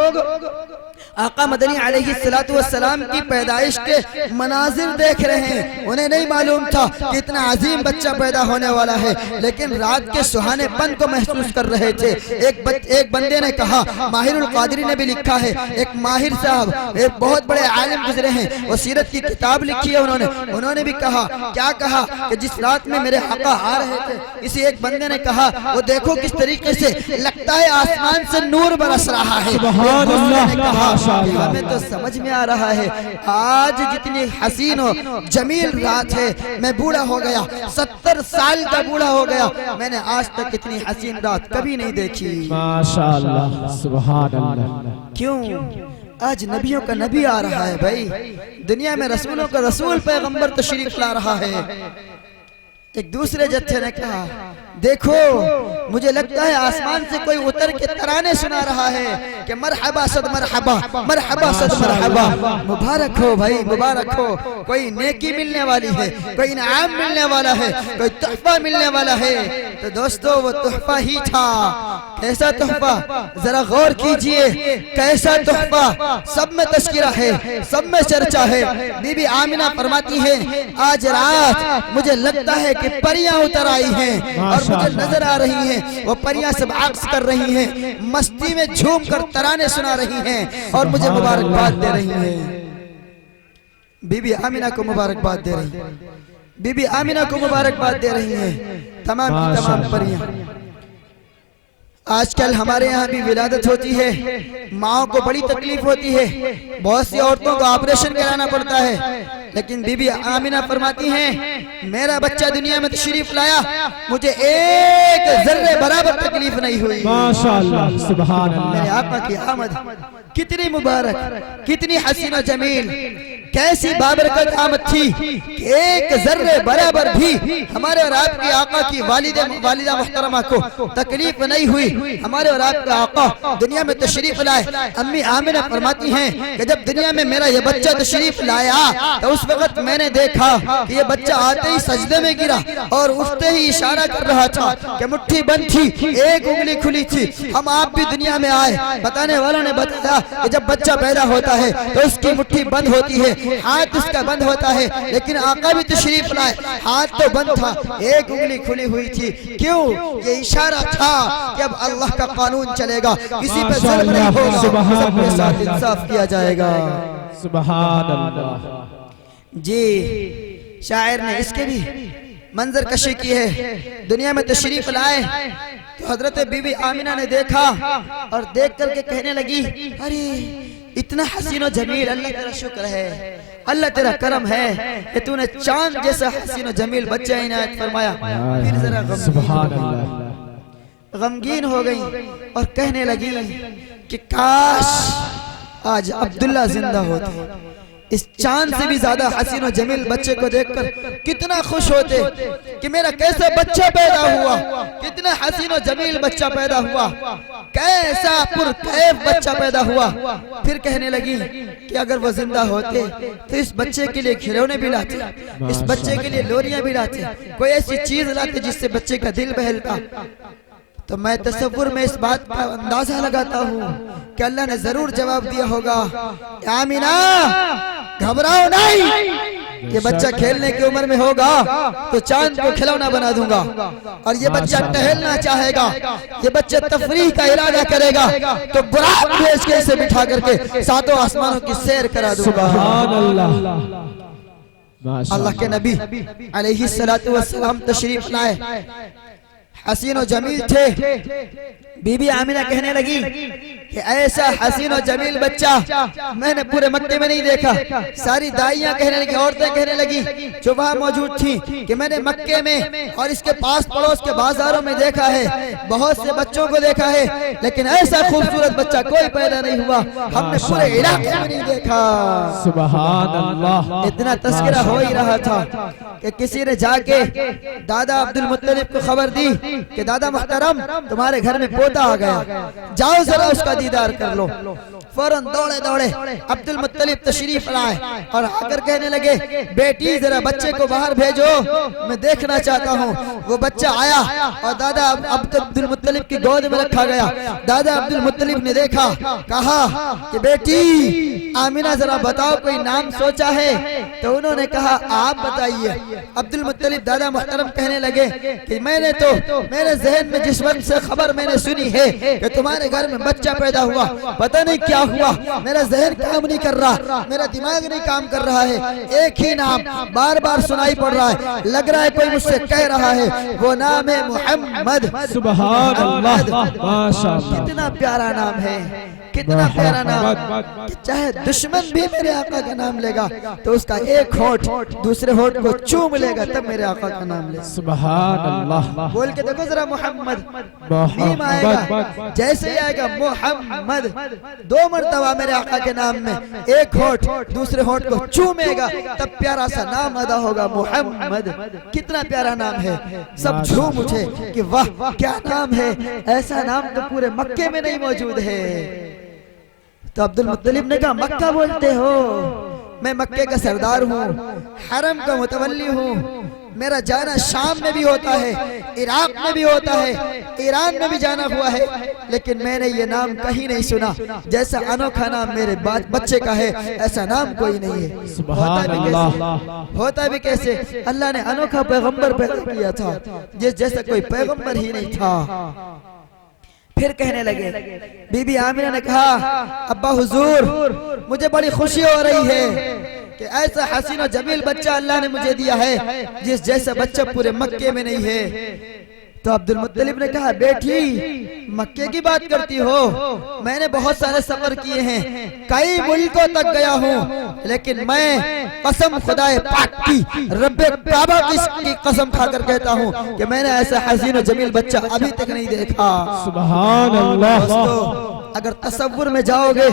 آقا مدنی علیہ السلام کی پیدائش کے مناظر دیکھ رہے ہیں. انہیں نہیں معلوم تھا کہ اتنا عظیم بچہ پیدا ہونے والا ہے, لیکن رات کے سہانے پن کو محسوس کر رہے تھے. ایک بندے نے کہا, ماہر القادری نے بھی لکھا ہے, ایک ماہر صاحب ایک بہت بڑے عالم گزرے ہیں, وہ سیرت کی کتاب لکھی ہے انہوں نے بھی کہا, کیا کہا کہ جس رات میں میرے آقا آ رہے تھے, اسی ایک بندے نے کہا وہ دیکھو کس طریقے سے لگتا ہے آسمان سے نور برس رہا ہے. ہمیں تو سمجھ میں آ رہا ہے آج جتنی حسین و جمیل رات ہے, میں بوڑھا ہو گیا, 70 سال کا بوڑھا ہو گیا, میں نے آج تک اتنی حسین رات کبھی نہیں دیکھی. ماشاءاللہ, سبحان اللہ. کیوں؟ آج نبیوں کا نبی آ رہا ہے بھائی، دنیا میں رسولوں کا رسول پیغمبر تشریف لا رہا ہے۔ ایک دوسرے جتھے نے کہا دیکھو مجھے لگتا ہے آسمان سے کوئی اتر کے ترانے سنا رہا ہے کہ مرحبا صد مرحبا، مرحبا صد مرحبا، مبارک ہو بھائی مبارک ہو، کوئی نیکی ملنے والی ہے، کوئی انعام ملنے والا ہے، کوئی تحفہ ملنے والا ہے۔ تو دوستو وہ تحفہ ہی تھا۔ کیسا تحفہ؟ ذرا غور کیجئے، کیسا تحفہ؟ سب میں تذکرہ ہے، سب میں چرچا ہے۔ بی بی آمنہ فرماتی ہے آج رات مجھے لگتا ہے کہ پریاں اتر آئی ہیں اور مجھے نظر آ رہی ہیں، وہ پریاں سب عکس کر رہی ہیں، مستی میں جھوم کر ترانے سنا رہی ہیں اور مجھے مبارکباد دے رہی ہیں۔ بی بی آمنہ کو مبارکباد دے رہی ہیں، بی بی آمنہ کو مبارکباد دے رہی ہیں تمام کی تمام پریاں۔ آج کل ہمارے یہاں بھی ولادت ہوتی ہے، ماں کو بڑی تکلیف ہوتی ہے، بہت سی عورتوں کو آپریشن کرانا پڑتا ہے، لیکن بی بی آمنہ فرماتی ہیں میرا بچہ دنیا میں تشریف لایا، مجھے ایک ذرے برابر تکلیف نہیں ہوئی۔ ماشاءاللہ سبحان اللہ۔ میرے آقا کی آمد کتنی مبارک، کتنی حسین و جمیل، کیسی بابرکت آمد تھی کہ ایک ذرے برابر بھی ہمارے اور آپ کے آقا کی والدہ محترمہ کو تکلیف نہیں ہوئی۔ ہمارے اور آپ کا آقا دنیا میں تشریف لائے، امی آمنہ فرماتی ہیں کہ جب دنیا میں میرا یہ بچہ تشریف لایا تو اس وقت میں نے دیکھا کہ یہ بچہ آتے ہی سجدے میں گرا اور اٹھتے ہی اشارہ کر رہا تھا کہ مٹھی بند تھی، ایک انگلی کھلی تھی۔ ہم آپ بھی دنیا میں آئے، بتانے والوں نے بتایا کہ جب بچہ پیدا ہوتا ہے تو اس کی مٹھی بند ہوتی ہے، ہاتھ اس کا بند ہوتا ہے، لیکن آقا بھی تشریف لائے، ہاتھ تو بند تھا، ایک انگلی کھلی ہوئی تھی۔ کیوں؟ یہ اشارہ تھا کہ اب اللہ کا قانون چلے گا، کسی پہ ظلم نہیں ہوگا، سب کے ساتھ انصاف کیا جائے گا۔ سبحان اللہ۔ جی شاعر نے اس کے بھی منظر کشی کی ہے۔ دنیا میں تشریف لائے تو حضرت بی بی آمنہ نے دیکھا اور دیکھ کر کے کہنے لگی ارے اتنا حسین و جمیل، اللہ تیرا شکر ہے، اللہ تیرا کرم ہے کہ تو نے چاند جیسا حسین و جمیل بچہ عنایت فرمایا۔ پھر ذرا غمگین ہو گئی اور کہنے لگی کہ کاش آج عبداللہ زندہ ہوتا، اس چاند سے بھی زیادہ حسین و جمیل بچے کو دیکھ کر کتنا خوش ہوتے کہ میرا کیسا بچہ پیدا ہوا، کتنا حسین و جمیل بچہ پیدا ہوا، کیسا پرکیف بچہ پیدا ہوا۔ پھر کہنے لگی کہ اگر وہ زندہ ہوتے تو اس بچے کے لیے کھلونے بھی لاتے، اس بچے کے لیے لوریاں بھی لاتے، کوئی ایسی چیز لاتے جس سے بچے کا دل بہلتا۔ تو میں تصور میں اس بات کا اندازہ لگاتا ہوں کہ اللہ نے ضرور جواب دیا ہوگا آمنہ گھبراؤ نہیں، یہ بچہ کھیلنے کی عمر میں ہوگا تو چاند کو کھلونا بنا دوں گا، اور یہ بچہ ٹہلنا چاہے گا، یہ بچہ تفریح کا ارادہ کرے گا تو براق بھیج کے اسے بٹھا کر کے ساتوں آسمانوں کی سیر کرا دوں گا۔ سبحان اللہ۔ اللہ کے نبی علیہ السلام تشریف لائے، حسین و جمیل تھے۔ بی بی آمنہ کہنے لگی کہ ایسا حسین و جمیل بچہ میں نے پورے مکے میں نہیں دیکھا۔ ساری دائیاں کہنے لگی، عورتیں کہنے لگی جو وہاں موجود تھیں کہ میں نے مکے میں اور اس کے پاس پڑوس کے بازاروں میں دیکھا ہے، بہت سے بچوں کو دیکھا ہے، لیکن ایسا خوبصورت بچہ کوئی پیدا نہیں ہوا، ہم نے پورے علاقے میں نہیں دیکھا۔ سبحان اللہ۔ اتنا تذکرہ ہو ہی رہا تھا کہ کسی نے جا کے دادا عبدالمطلب کو خبر دی کہ دادا محترم تمہارے گھر میں پوتا آ گیا، جاؤ ذرا اس کا دیدار کر لو۔ فوراً دوڑے دوڑے عبدالمطلب تشریف لائے اور آ کر کہنے لگے بیٹی ذرا بچے کو باہر بھیجو، میں دیکھنا چاہتا ہوں۔ وہ بچہ آیا اور دادا عبدالمطلب کی گود میں رکھا گیا۔ دادا عبدالمطلب نے دیکھا، کہا کہ بیٹی آمنہ ذرا بتاؤ کوئی نام سوچا ہے؟ تو انہوں نے کہا آپ بتائیے۔ عبدالمطلب دادا محترم کہنے لگے کہ میں نے تو میرے ذہن میں جس وقت سے خبر میں نے سنی ہے کہ تمہارے گھر میں بچہ پیدا ہوا، پتہ نہیں کیا ہوا، میرا ذہن کام نہیں کر رہا، میرا دماغ نہیں کام کر رہا ہے، ایک ہی نام بار بار سنائی پڑ رہا ہے، لگ رہا ہے کوئی مجھ سے کہہ رہا ہے، وہ نام ہے محمد۔ سبحان اللہ۔ ماشاءاللہ۔ کتنا پیارا نام ہے، کتنا پیارا نام کہ چاہے دشمن بھی میرے آقا کا نام لے گا تو اس کا ایک ہونٹ دوسرے ہونٹ کو چوم لے گا تب میرے آقا کا نام لے گا۔ سبحان اللہ۔ بول کے دیکھو ذرا محمد، میم آئے گا، جیسے ہی آئے گا محمد محمد، 2 مرتبہ میرے آقا کے نام میں ایک ہونٹ دوسرے ہونٹ کو چومے گا تب پیارا سا نام ادا ہوگا محمد۔ کتنا پیارا نام ہے، سب جھوم اٹھے کہ واہ کیا نام ہے، ایسا نام تو پورے مکے میں نہیں موجود ہے۔ تو عبد المطلب نے کہا مکہ بولتے ہو، میں مکے کا سردار ہوں، حرم کا متولی ہوں، میرا جانا شام میں بھی ہوتا ہے، عراق میں بھی ہوتا ہے، ایران میں بھی جانا ہوا ہے، لیکن میں نے یہ نام کہیں نہیں سنا، جیسا انوکھا نام میرے بچے کا ہے ایسا نام کوئی نہیں ہے۔ سبحان اللہ۔ ہوتا بھی کیسے؟ اللہ نے انوکھا پیغمبر پیدا کیا تھا جیسا کوئی پیغمبر ہی نہیں تھا۔ پھر کہنے لگے، بی بی آمینہ نے کہا ابا حضور مجھے بڑی خوشی ہو رہی ہے کہ ایسا حسین و جمیل بچہ اللہ نے مجھے دیا ہے جس جیسا بچہ پورے مکے میں نہیں ہے۔ تو عبد المطلب نے کہا بیٹی مکے کی بات کرتی ہو، میں نے بہت سارے سفر کیے ہیں، کئی ملکوں تک گیا ہوں، لیکن میں قسم خدائے پاک کی رب کعبہ کی قسم کھا کر کہتا ہوں کہ میں نے ایسا حسین و جمیل بچہ ابھی تک نہیں دیکھا۔ سبحان اللہ۔ دوستو اگر تصور میں جاؤ گے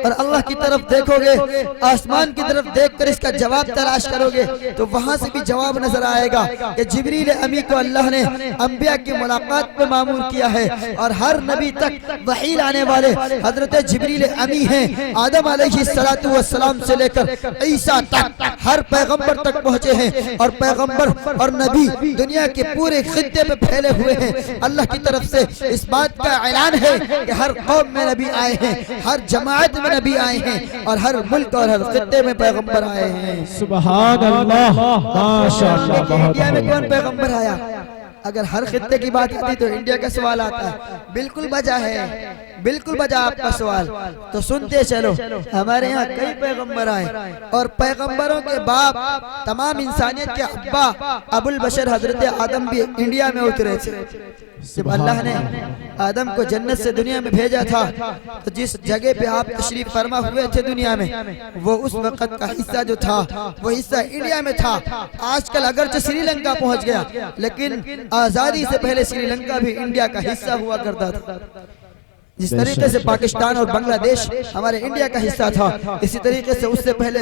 اور اللہ کی طرف دیکھو گے، آسمان کی طرف دیکھ کر اس کا جواب تلاش کرو گے تو وہاں سے بھی جواب نظر آئے گا کہ جبریل امی کو اللہ نے انبیاء کی ملاقات میں معمور کیا ہے، اور ہر نبی تک وحی لانے والے حضرت جبریل امی ہیں۔ آدم علیہ السلام سے لے کر عیسیٰ تک ہر پیغمبر تک پہنچے ہیں، اور پیغمبر اور نبی دنیا کے پورے خطے پہ پھیلے ہوئے ہیں۔ اللہ کی طرف سے اس بات کا اعلان ہے کہ ہر قوم میں نبی آئے ہیں، ہر جماعت میں نبی آئے ہیں، اور ہر ملک اور ہر خطے میں پیغمبر آئے ہیں۔ سبحان اللہ، ماشاءاللہ۔ انڈیا میں کون پیغمبر آیا؟ اگر ہر خطے کی بات آتی تو انڈیا کا سوال آتا ہے۔ بالکل بجا ہے، بالکل بجا آپ کا سوال۔ تو سنتے چلو، ہمارے یہاں کئی پیغمبر آئے، اور پیغمبروں کے باپ تمام انسانیت کے ابا ابو البشر حضرت آدم بھی انڈیا میں اترے تھے۔ جب اللہ نے آدم کو جنت سے دنیا میں بھیجا تھا تو جس جگہ پہ آپ تشریف فرما ہوئے تھے دنیا میں، وہ اس وقت کا حصہ جو تھا وہ حصہ انڈیا میں تھا۔ آج کل اگرچہ سری لنکا پہنچ گیا، لیکن آزادی سے پہلے سری لنکا بھی انڈیا کا حصہ ہوا کرتا تھا۔ جس طریقے سے پاکستان اور بنگلہ دیش ہمارے انڈیا کا حصہ تھا، اسی طریقے سے اس سے پہلے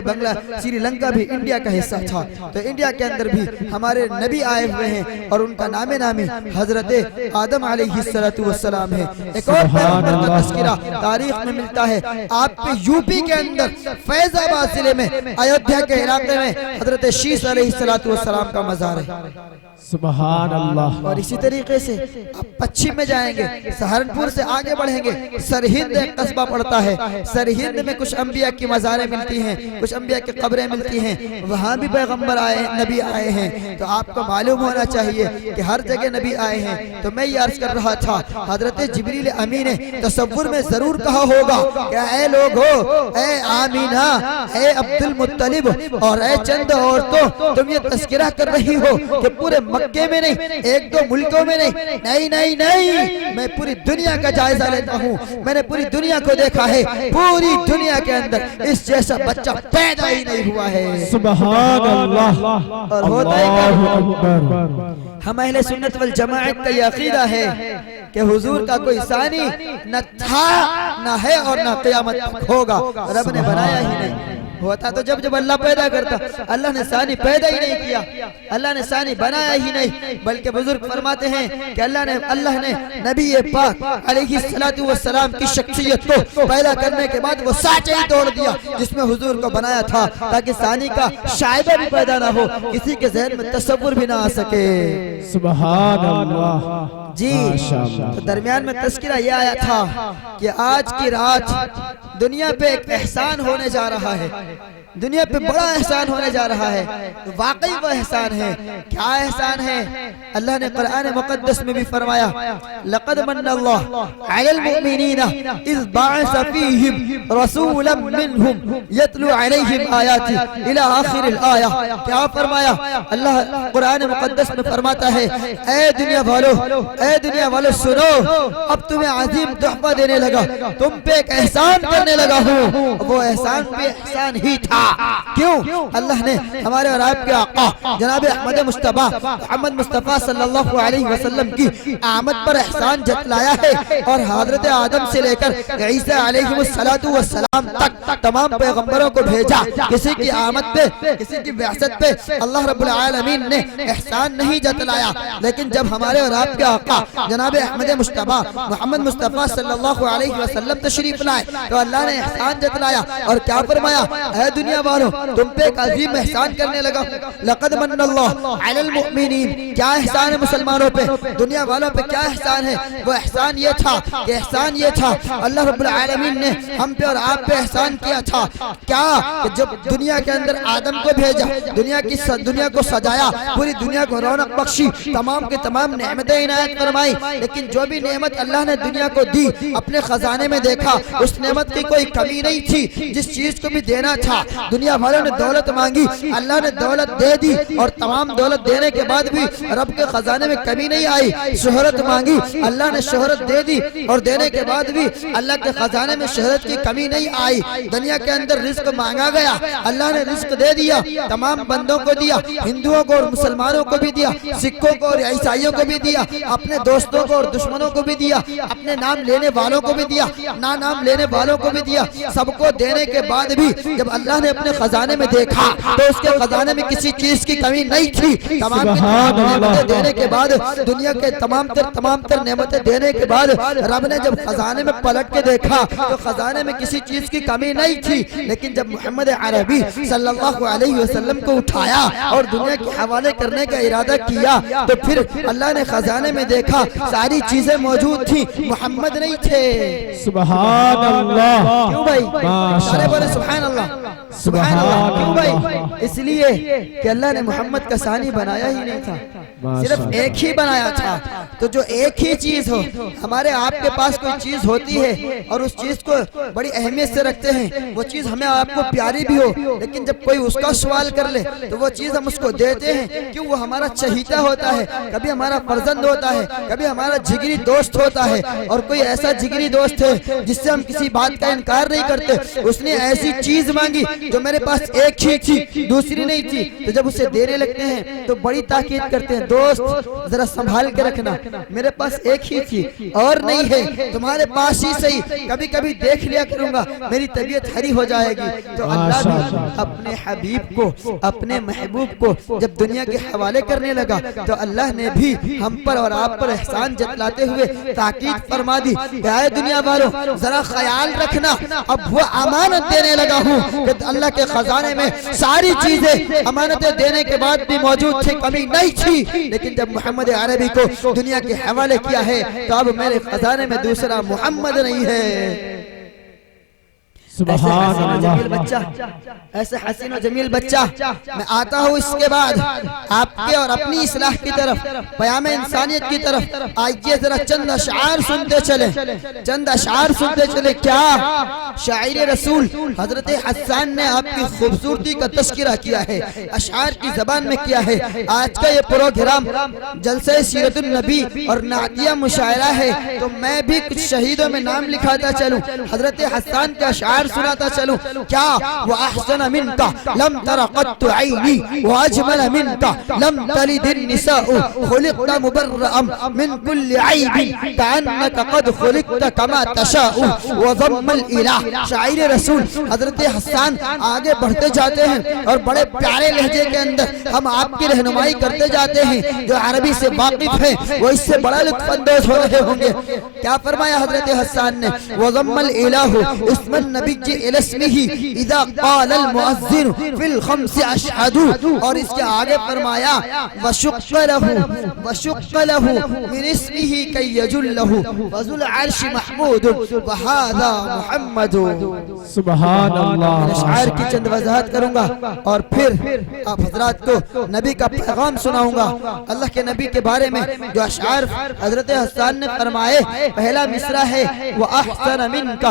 سری لنکا بھی انڈیا کا حصہ تھا۔ تو انڈیا کے اندر بھی ہمارے نبی آئے ہوئے ہیں، اور ان کا نام نامی حضرت آدم علیہ السلام ہے۔ ایک اور پیغمبر کا تذکرہ تاریخ میں ملتا ہے، آپ کے یوپی کے اندر فیض آباد ضلع میں ایودھیا کے علاقے میں حضرت شیش علیہ السلام کا مزار ہے۔ سبحان اللہ۔ اور اسی طریقے سے آپ پچھم میں جائیں گے، سہارنپور سے آگے بڑھیں گے، سرہند ایک قصبہ پڑتا ہے، سرہند میں کچھ انبیاء کی مزاریں ملتی ہیں، کچھ انبیاء کی قبریں ملتی ہیں، وہاں بھی پیغمبر آئے ہیں، نبی آئے ہیں۔ تو آپ کو معلوم ہونا چاہیے کہ ہر جگہ نبی آئے ہیں۔ تو میں یہ عرض کر رہا تھا، حضرت جبریل امی نے تصور میں ضرور کہا ہوگا کہ اے لوگو، اے آمینہ، اے عبد المطلب اور اے چند عورتوں، تم یہ تذکرہ کر رہی ہو کہ پورے مکے میں نہیں، ایک دو ملکوں میں نہیں، نہیں، میں پوری دنیا کا جائزہ لیتا ہوں، میں نے پوری دنیا کو دیکھا ہے، پوری دنیا کے اندر اس جیسا بچہ پیدا ہی نہیں ہوا ہے۔ سبحان اللہ، اور ہوتا ہی اللہ اکبر۔ ہم اہل سنت والجماعت کا یہ عقیدہ ہے کہ حضور کا کوئی ثانی نہ تھا، نہ ہے، اور نہ قیامت تک ہوگا، رب نے بنایا ہی نہیں۔ ہوتا تو جب اللہ پیدا کرتا، اللہ نے ثانی پیدا ہی نہیں کیا، اللہ نے ثانی بنایا ہی نہیں، بلکہ بزرگ فرماتے ہیں کہ اللہ نے نبی پاک علیہ السلام کی شخصیت کو پیدا کرنے کے بعد وہ سانچہ ہی توڑ دیا جس میں حضور کو بنایا تھا، تاکہ ثانی کا شائبہ بھی پیدا نہ ہو، کسی کے ذہن میں تصور بھی نہ آ سکے۔ سبحان اللہ جی، تو درمیان میں تذکرہ یہ آیا تھا کہ آج کی رات دنیا پہ ایک احسان ہونے جا رہا ہے، دنیا پہ بڑا احسان ہونے جا رہا ہے۔ واقعی وہ احسان ہے، کیا احسان ہے؟ اللہ نے قرآن مقدس میں بھی فرمایا، لَقَدْ مَنَّ اللَّهُ عَلَى الْمُؤْمِنِينَ إِذْ بَعَثَ فِيهِمْ رَسُولًا مِّنْهُمْ يَتْلُو عَلَيْهِمْ آيَاتِهِ إِلَى آخِرِ الْآيَةِ۔ کیا فرمایا؟ اللہ قرآن مقدس میں فرماتا ہے، اے دنیا والو سنو، اب تمہیں عظیم تحفہ دینے لگا، تم پہ ایک احسان کرنے لگا ہوں، وہ احسان پہ احسان ہی تھا کیوں؟ اللہ نے ہمارے اور آپ کے آقا جناب احمد مصطفیٰ محمد مصطفیٰ صلی اللہ علیہ وسلم کی آمد پر احسان جتلایا ہے، اور حضرت آدم سے لے کر عیسیٰ علیہ السلام تک تمام پیغمبروں کو بھیجا۔ کسی کی آمد پہ، کسی کی بعثت پہ اللہ رب العالمین نے احسان نہیں جتلایا، لیکن جب ہمارے اور آپ کے آقا جناب احمد مصطفیٰ محمد مصطفیٰ صلی اللہ علیہ وسلم تشریف لائے تو اللہ نے احسان جتلایا اور کیا فرمایا؟ اے دنیا والوں، تم پہ ایک عظیم احسان کرنے لگا۔ لقد من اللہ علی المؤمنین، کیا احسان ہے مسلمانوں پہ، دنیا والوں پہ کیا احسان ہے؟ وہ احسان یہ تھا اللہ رب العالمین نے ہم پہ اور آپ پہ احسان کیا تھا کیا؟ کہ جب دنیا کے اندر آدم کو بھیجا، دنیا کو سجایا، پوری دنیا کو رونق بخشی، تمام کے تمام نعمتیں عنایت فرمائی، لیکن جو بھی نعمت اللہ نے دنیا کو دی اپنے خزانے میں دیکھا اس نعمت کی کوئی کمی نہیں تھی۔ جس چیز کو بھی دینا تھا، دنیا والوں نے دولت مانگی، اللہ نے دولت دے دی، اور تمام دولت دینے کے بعد بھی رب کے خزانے میں کمی نہیں آئی۔ شہرت مانگی، اللہ نے شہرت دے دی، اور دینے کے بعد بھی اللہ کے خزانے میں شہرت کی کمی نہیں آئی۔ دنیا کے اندر رزق مانگا گیا، اللہ نے رزق دے دیا، تمام بندوں کو دیا، ہندوؤں کو اور مسلمانوں کو بھی دیا، سکھوں کو اور عیسائیوں کو بھی دیا، اپنے دوستوں کو اور دشمنوں کو بھی دیا، اپنے نام لینے والوں کو بھی دیا، نا نام لینے والوں کو بھی دیا۔ سب کو دینے کے بعد بھی جب اللہ نے اپنے خزانے میں دیکھا تو اس کے خزانے میں کسی چیز کی کمی نہیں تھی۔ تمام نعمتیں دینے کے بعد، دنیا کے تمام تر نعمتیں دینے کے بعد رب نے جب خزانے میں پلٹ کے دیکھا تو خزانے میں کسی چیز کی کمی نہیں تھی، لیکن جب محمد عربی صلی اللہ علیہ وسلم کو اٹھایا اور دنیا کے حوالے کرنے کا ارادہ کیا تو پھر اللہ نے خزانے میں دیکھا ساری چیزیں موجود تھی، محمد نہیں تھے۔ سبحان اللہ، کیوں بھائی؟ سارے بولے سبحان اللہ، سبحان اللہ۔ کیوں بھائی؟ اس لیے کہ اللہ نے محمد کا ثانی بنایا ہی نہیں تھا، صرف ایک ہی بنایا تھا۔ تو جو ایک ہی چیز ہو، ہمارے آپ کے پاس کوئی چیز ہوتی ہے اور اس چیز کو بڑی اہمیت سے رکھتے ہیں، وہ چیز ہمیں آپ کو پیاری بھی ہو، لیکن جب کوئی اس کا سوال کر لے تو وہ چیز ہم اس کو دیتے ہیں، کیوں؟ وہ ہمارا چہیتا ہوتا ہے، کبھی ہمارا فرزند ہوتا ہے، کبھی ہمارا جگری دوست ہوتا ہے، اور کوئی ایسا جگری دوست ہے جس سے ہم کسی بات کا انکار نہیں کرتے۔ اس نے ایسی چیز مانگی جو میرے پاس ایک ہی تھی، دوسری نہیں تھی، تو جب اسے دینے لگتے ہیں تو بڑی تاکید کرتے ہیں، دوست ذرا سنبھال کے رکھنا، میرے پاس ایک ہی تھی اور نہیں ہے، تمہارے پاس ہی صحیح، کبھی کبھی دیکھ لیا کروں گا، میری طبیعت ہری ہو جائے گی۔ تو اللہ بھی اپنے حبیب کو، اپنے محبوب کو جب دنیا کے حوالے کرنے لگا تو اللہ نے بھی ہم پر اور آپ پر احسان جتلاتے ہوئے تاکید فرما دی کہ اے دنیا والوں ذرا خیال رکھنا، اب وہ امانت دینے لگا ہوں کہ اللہ کے خزانے میں ساری چیزیں امانتیں دینے کے بعد بھی موجود تھی، کمی نہیں تھی، لیکن جب محمد عربی کو دنیا کے حوالے کیا ہے تو اب میرے خزانے میں دوسرا محمد نہیں ہے۔ ایسے حسین و جمیل بچہ میں آتا ہوں اس کے بعد آپ کے اور اپنی اصلاح کی طرف، پیام انسانیت کی طرف۔ آئیے ذرا چند اشعار سنتے چلے، کیا شاعر رسول حضرت حسان نے آپ کی خوبصورتی کا تذکرہ کیا ہے، اشعار کی زبان میں کیا ہے۔ آج کا یہ پروگرام جلسہ سیرت النبی اور نعتیہ مشاعرہ ہے، تو میں بھی کچھ شہیدوں میں نام لکھاتا چلوں، حضرت حسان کا اشعار سناتا چلوں۔ کیا وَأَحْسَنَ مِنْكَ لَمْ تَرَ قَطُّ عَيْنِي وَأَجْمَلَ مِنْكَ لَمْ تَلِدِ النِّسَاءُ خُلِقْتَ مُبَرَّأً مِنْ كُلِّ عَيْبٍ كَأَنَّكَ قَدْ خُلِقْتَ كَمَا تَشَاءُ وَضَمَّ الْإِلَهِ۔ شاعر رسول حضرت حسان آگے بڑھتے جاتے ہیں اور بڑے پیارے لہجے کے اندر ہم آپ کی رہنمائی کرتے جاتے ہیں۔ جو عربی سے واقف ہیں وہ اس سے بڑا لطف اندوز ہو رہے ہوں گے۔ کیا فرمایا حضرت حسان نے؟ وَضَمَّ الْإِلَهُ اسْمَ النَّبِيِّ إِلَى اسْمِهِ إِذَا قَالَ الْمُؤَذِّنُ فِي الْخَمْسِ أَشْهَدُ، اور اس کے آگے فرمایا وَشُقَّ لَهُ مِنْ اسْمِهِ كَيْ يَجُلَّهُ وَذُو الْعَرْشِ مَحْمُودٌ وَهَذَا مُحَمَّدٌ۔ سبحان اللہ۔ اشعار کی چند وضاحت کروں گا اور پھر آپ حضرات کو نبی کا پیغام سناؤں گا۔ اللہ کے نبی کے بارے میں جو اشعار حضرت حسان نے فرمائے، پہلا مصرع ہے وَأَحْسَنَ مِنْكَ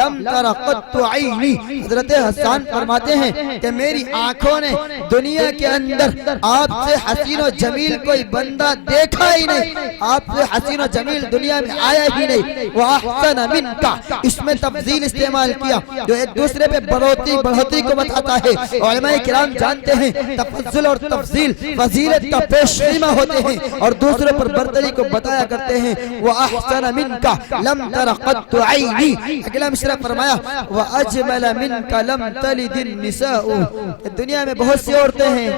لَمْ تَرَ قَطُّ قط عینی، حضرت حسان فرماتے ہیں کہ میری آنکھوں نے دنیا کے اندر آپ سے حسین و جمیل کوئی بندہ دیکھا ہی نہیں، آپ سے حسین و جمیل دنیا میں آیا ہی نہیں۔ وَأَحْسَنَ مِنْكَ، اس میں تفضیل استعمال کیا جو ایک دوسرے پہ بڑھوتری کو بتاتا ہے۔ علماء کرام جانتے ہیں تفضل اور تفضیل فضیلت کا پیش خیمہ ہوتے ہیں اور دوسرے پر برتری کو بتایا کرتے ہیں۔ وَأَحْسَنَ مِنْكَ لَمْ تَرَ قَطُّ عَيْنِي، اگلا مصرع فرمایا وَأَجْمَلَ مِنْكَ لَمْ تَلِدِ النِّسَاءُ، دنیا میں بہت سی عورتیں ہیں،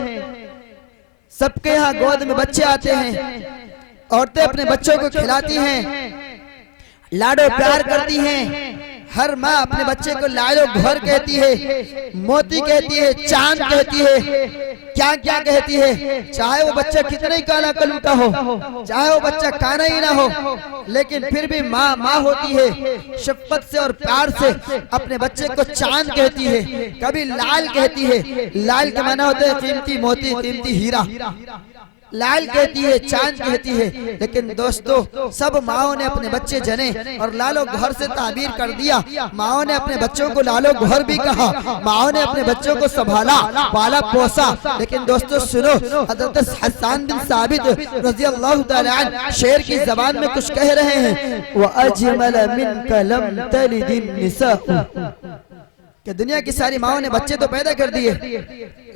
سب کے یہاں گود میں بچے آتے ہیں، عورتیں اپنے بچوں کو کھلاتی ہیں، لاڈو پیار کرتی ہیں، ہر ماں اپنے بچے کو لاڈو گھر کہتی ہے، موتی کہتی ہے، چاند کہتی ہے، کیا کیا کہتی ہے، چاہے وہ بچہ کتنا ہی کالا کلوٹا ہو، چاہے وہ بچہ کانا ہی نہ ہو، لیکن پھر بھی ماں ہوتی ہے، شفقت سے اور پیار سے اپنے بچے کو چاند کہتی ہے، کبھی لال کہتی ہے، لال کے معنی ہوتا ہے قیمتی موتی، قیمتی ہیرا، لال کہتی ہے، چاند کہتی ہے۔ لیکن دوستو سب ماؤں نے اپنے بچے جنے اور لالو گھر سے تعبیر کر دیا، ماؤں نے اپنے بچوں کو لالو گھر بھی کہا، ماؤں نے اپنے بچوں کو سنبھالا، پالا پوسا۔ لیکن دوستو سنو، حضرت حسان بن ثابت رضی اللہ تعالیٰ عنہ شعر کی زبان میں کچھ کہہ رہے ہیں وَأَجْمَلَ مِنْكَ لَمْ تَلِدِ النِّسَاءُ، کہ دنیا کی ساری ماؤں نے بچے تو پیدا کر دیے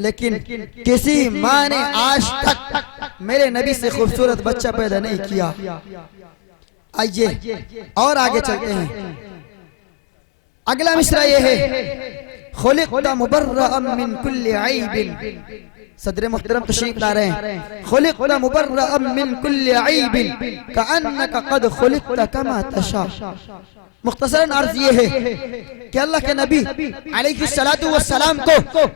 لیکن کسی ماں نے آج تک میرے نبی سے خوبصورت بچہ پیدا نہیں کیا۔ آئیے اور آگے چلتے ہیں، اگلا مصرع یہ ہے خُلِقْتَ مُبَرَّأً مِّن كُلِّ عَيْبٍ، صدر محترم تشریف لا رہے ہیں، خُلِقْتَ مُبَرَّأً مِّن كُلِّ عَيْبٍ كَأَنَّكَ قَدْ خُلِقْتَ كَمَا تَشَاءُ۔ مختصراً عرض یہ ہے کہ اللہ کے نبی علیہ السلام کو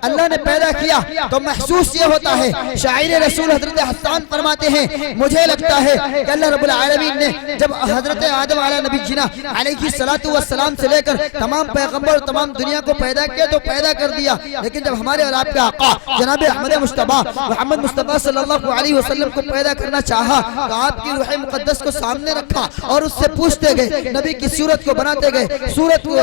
اللہ نے پیدا کیا تو محسوس یہ ہوتا ہے، شاعر رسول حضرت حسان فرماتے ہیں مجھے لگتا ہے کہ اللہ رب العالمین نے جب حضرت آدم علیہ نبی جنا علیہ السلام سے لے کر تمام پیغمبر اور تمام دنیا کو پیدا کیا تو پیدا کر دیا، لیکن جب ہمارے اور آپ کے آقا جناب احمد مصطفیٰ محمد مصطفیٰ صلی اللہ علیہ وسلم کو پیدا کرنا چاہا تو آپ کی روح مقدس کو سامنے رکھا اور اس سے پوچھتے گئے، نبی کی صورت کو بناتے گئے، صورت کو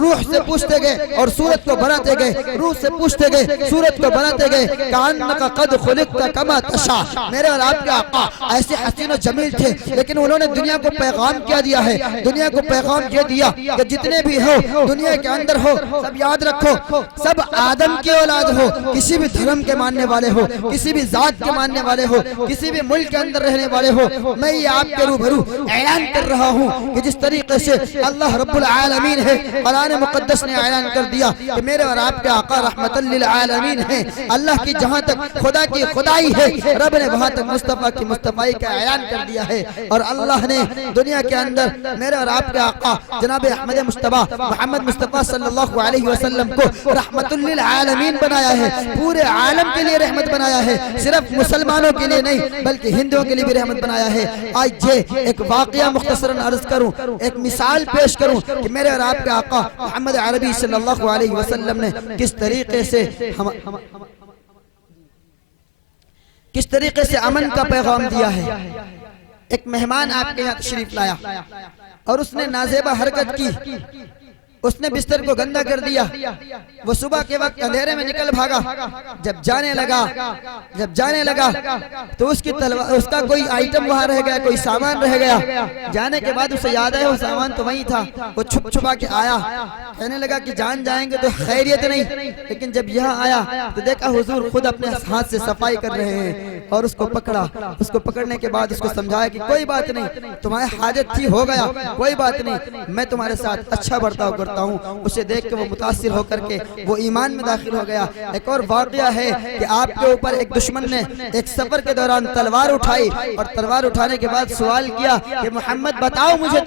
روح سے پوچھتے گئے اور صورت کو بناتے گئے، روح سے پوچھتے گئے، صورت کو بناتے گئے۔ کأنک قد خلقت کما تشاء، میرے اور آپ کے آقا ایسے حسین و جمیل تھے لیکن انہوں نے دنیا کو پیغام کیا دیا ہے، دنیا کو پیغام یہ دیا کہ جتنے بھی ہو دنیا کے اندر ہو سب یاد رکھو، سب آدم کی اولاد ہو، کسی بھی دھرم کے ماننے والے ہو، کسی بھی ذات کے ماننے والے ہو، کسی بھی ملک کے اندر رہنے والے ہو، میں یہ آپ کے روبرو اعلان کر رہا ہوں کہ جس طریقے سے اللہ رب العالمین ہے، قرآن مقدس نے اعلان کر دیا کہ میرے اور آپ کے آقا رحمت للعالمین ہیں، اللہ کی جہاں تک خدا کی خدائی ہے رب نے وہاں تک مصطفیٰ کی مصطفیٰ کا اعلان کر دیا ہے، اور اللہ نے دنیا کے اندر میرے اور آپ کے آقا جناب احمد مصطفیٰ محمد مصطفیٰ صلی اللہ علیہ وسلم کو رحمت للعالمین بنایا ہے، پورے عالم کے لیے رحمت بنایا ہے، صرف مسلمانوں کے لیے نہیں بلکہ ہندوؤں کے لیے بھی رحمت بنایا ہے۔ آئیے ایک واقعہ مختصراً عرض کروں، ایک مثال پیش کروں کہ میرے اور آپ کے آقا محمد عربی صلی اللہ علیہ وسلم نے کس طریقے سے امن کا پیغام دیا ہے۔ ایک مہمان آپ کے یہاں تشریف لایا اور اس نے نازیبہ حرکت کی، اس نے بستر کو گندا کر دیا، وہ صبح کے وقت اندھیرے میں نکل بھاگا، جب جانے لگا تو اس کا کوئی آئٹم وہاں رہ گیا، کوئی سامان رہ گیا، جانے کے بعد اسے یاد آیا وہ سامان تو وہیں تھا، وہ چھپا کے آیا، کہنے لگا کہ جان جائیں گے تو خیریت نہیں، لیکن جب یہاں آیا تو دیکھا حضور خود اپنے ہاتھ سے صفائی کر رہے ہیں اور اس کو پکڑا، اس کو پکڑنے کے بعد اس کو سمجھایا کہ کوئی بات نہیں، تمہاری حاجت تھی ہو گیا، کوئی بات نہیں، میں تمہارے ساتھ اچھا برتاؤ کرتا ہوں۔ اسے دیکھ کے وہ متاثر ہو کر کے وہ ایمان میں داخل ہو گیا۔ ایک اور واقعہ ہے کہ آپ کے اوپر ایک دشمن نے ایک سفر کے دوران تلوار اٹھائی اور تلوار اٹھانے کے بعد سوال کیا کہ محمد بتاؤ مجھے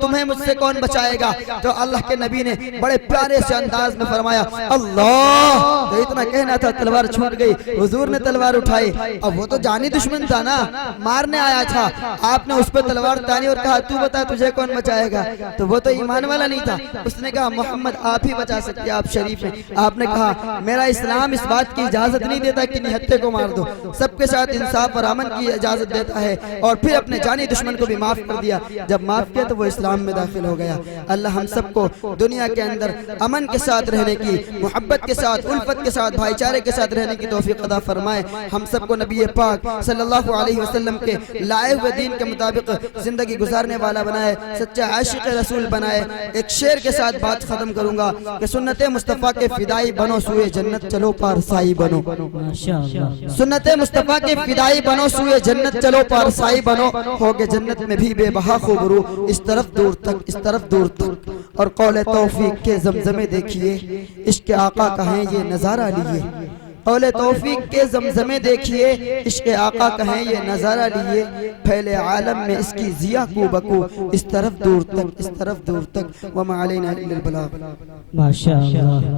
تمہیں مجھ سے کون بچائے گا؟ تو اللہ کے نبی نے بڑے پیارے سے انداز میں فرمایا اللہ، تو اتنا کہنا تھا تلوار چھوٹ گئی، حضور نے تلوار اٹھائی، اب وہ تو جانی دشمن تھا نا، مارنے آیا تھا، آپ نے اس پہ تلوار تانی اور کہا تو بتا تجھے کون بچائے گا؟ تو وہ تو ایمان والا نہیں تھا، اس اس نے کہا محمد آپ ہی بچا سکتے ہیں, آپ شریف ہیں. آپ نے کہا میرا اسلام اس بات کی اجازت نہیں دیتا کہ نہتے کو مار دو, سب کے ساتھ انصاف اور امن کی اجازت دیتا ہے. اور پھر اپنے جانی دشمن کو بھی معاف کر دیا. جب معاف کیا تو وہ اسلام میں داخل ہو گیا. اللہ ہم سب کو دنیا کے اندر امن کے ساتھ رہنے کی, محبت کے ساتھ, الفت کے ساتھ, بھائی چارے کے ساتھ رہنے کی توفیق عطا فرمائے. ہم سب کو نبی پاک صلی اللہ علیہ وسلم کے لائے ہوئے دین کے مطابق زندگی گزارنے والا بنائے, سچا عاشق رسول بنائے. ایک شعر کے ساتھ بات ختم کروں گا کہ سنت مصطفیٰ کے فدائی بنو سوئے جنت چلو پارسائی بنو. سنت مصطفیٰ کے فدائی بنو سوئے جنت چلو پارسائی بنو. ہوگے جنت میں بھی بے بہا خوبرو, اس طرف دور تک, اس طرف دور تک. اور قول توفیق کے زمزمے دیکھیے, عشق آقا کہیں یہ نظارہ لیے. قول توفیق کے زمزمے دیکھیے, عشق آقا کہیں یہ نظارہ لیے. پھیلے عالم میں اس کی ضیا کو بکو, اس طرف دور تک, اس طرف دور تک. وما علینا الا البلاغ. ماشاءاللہ.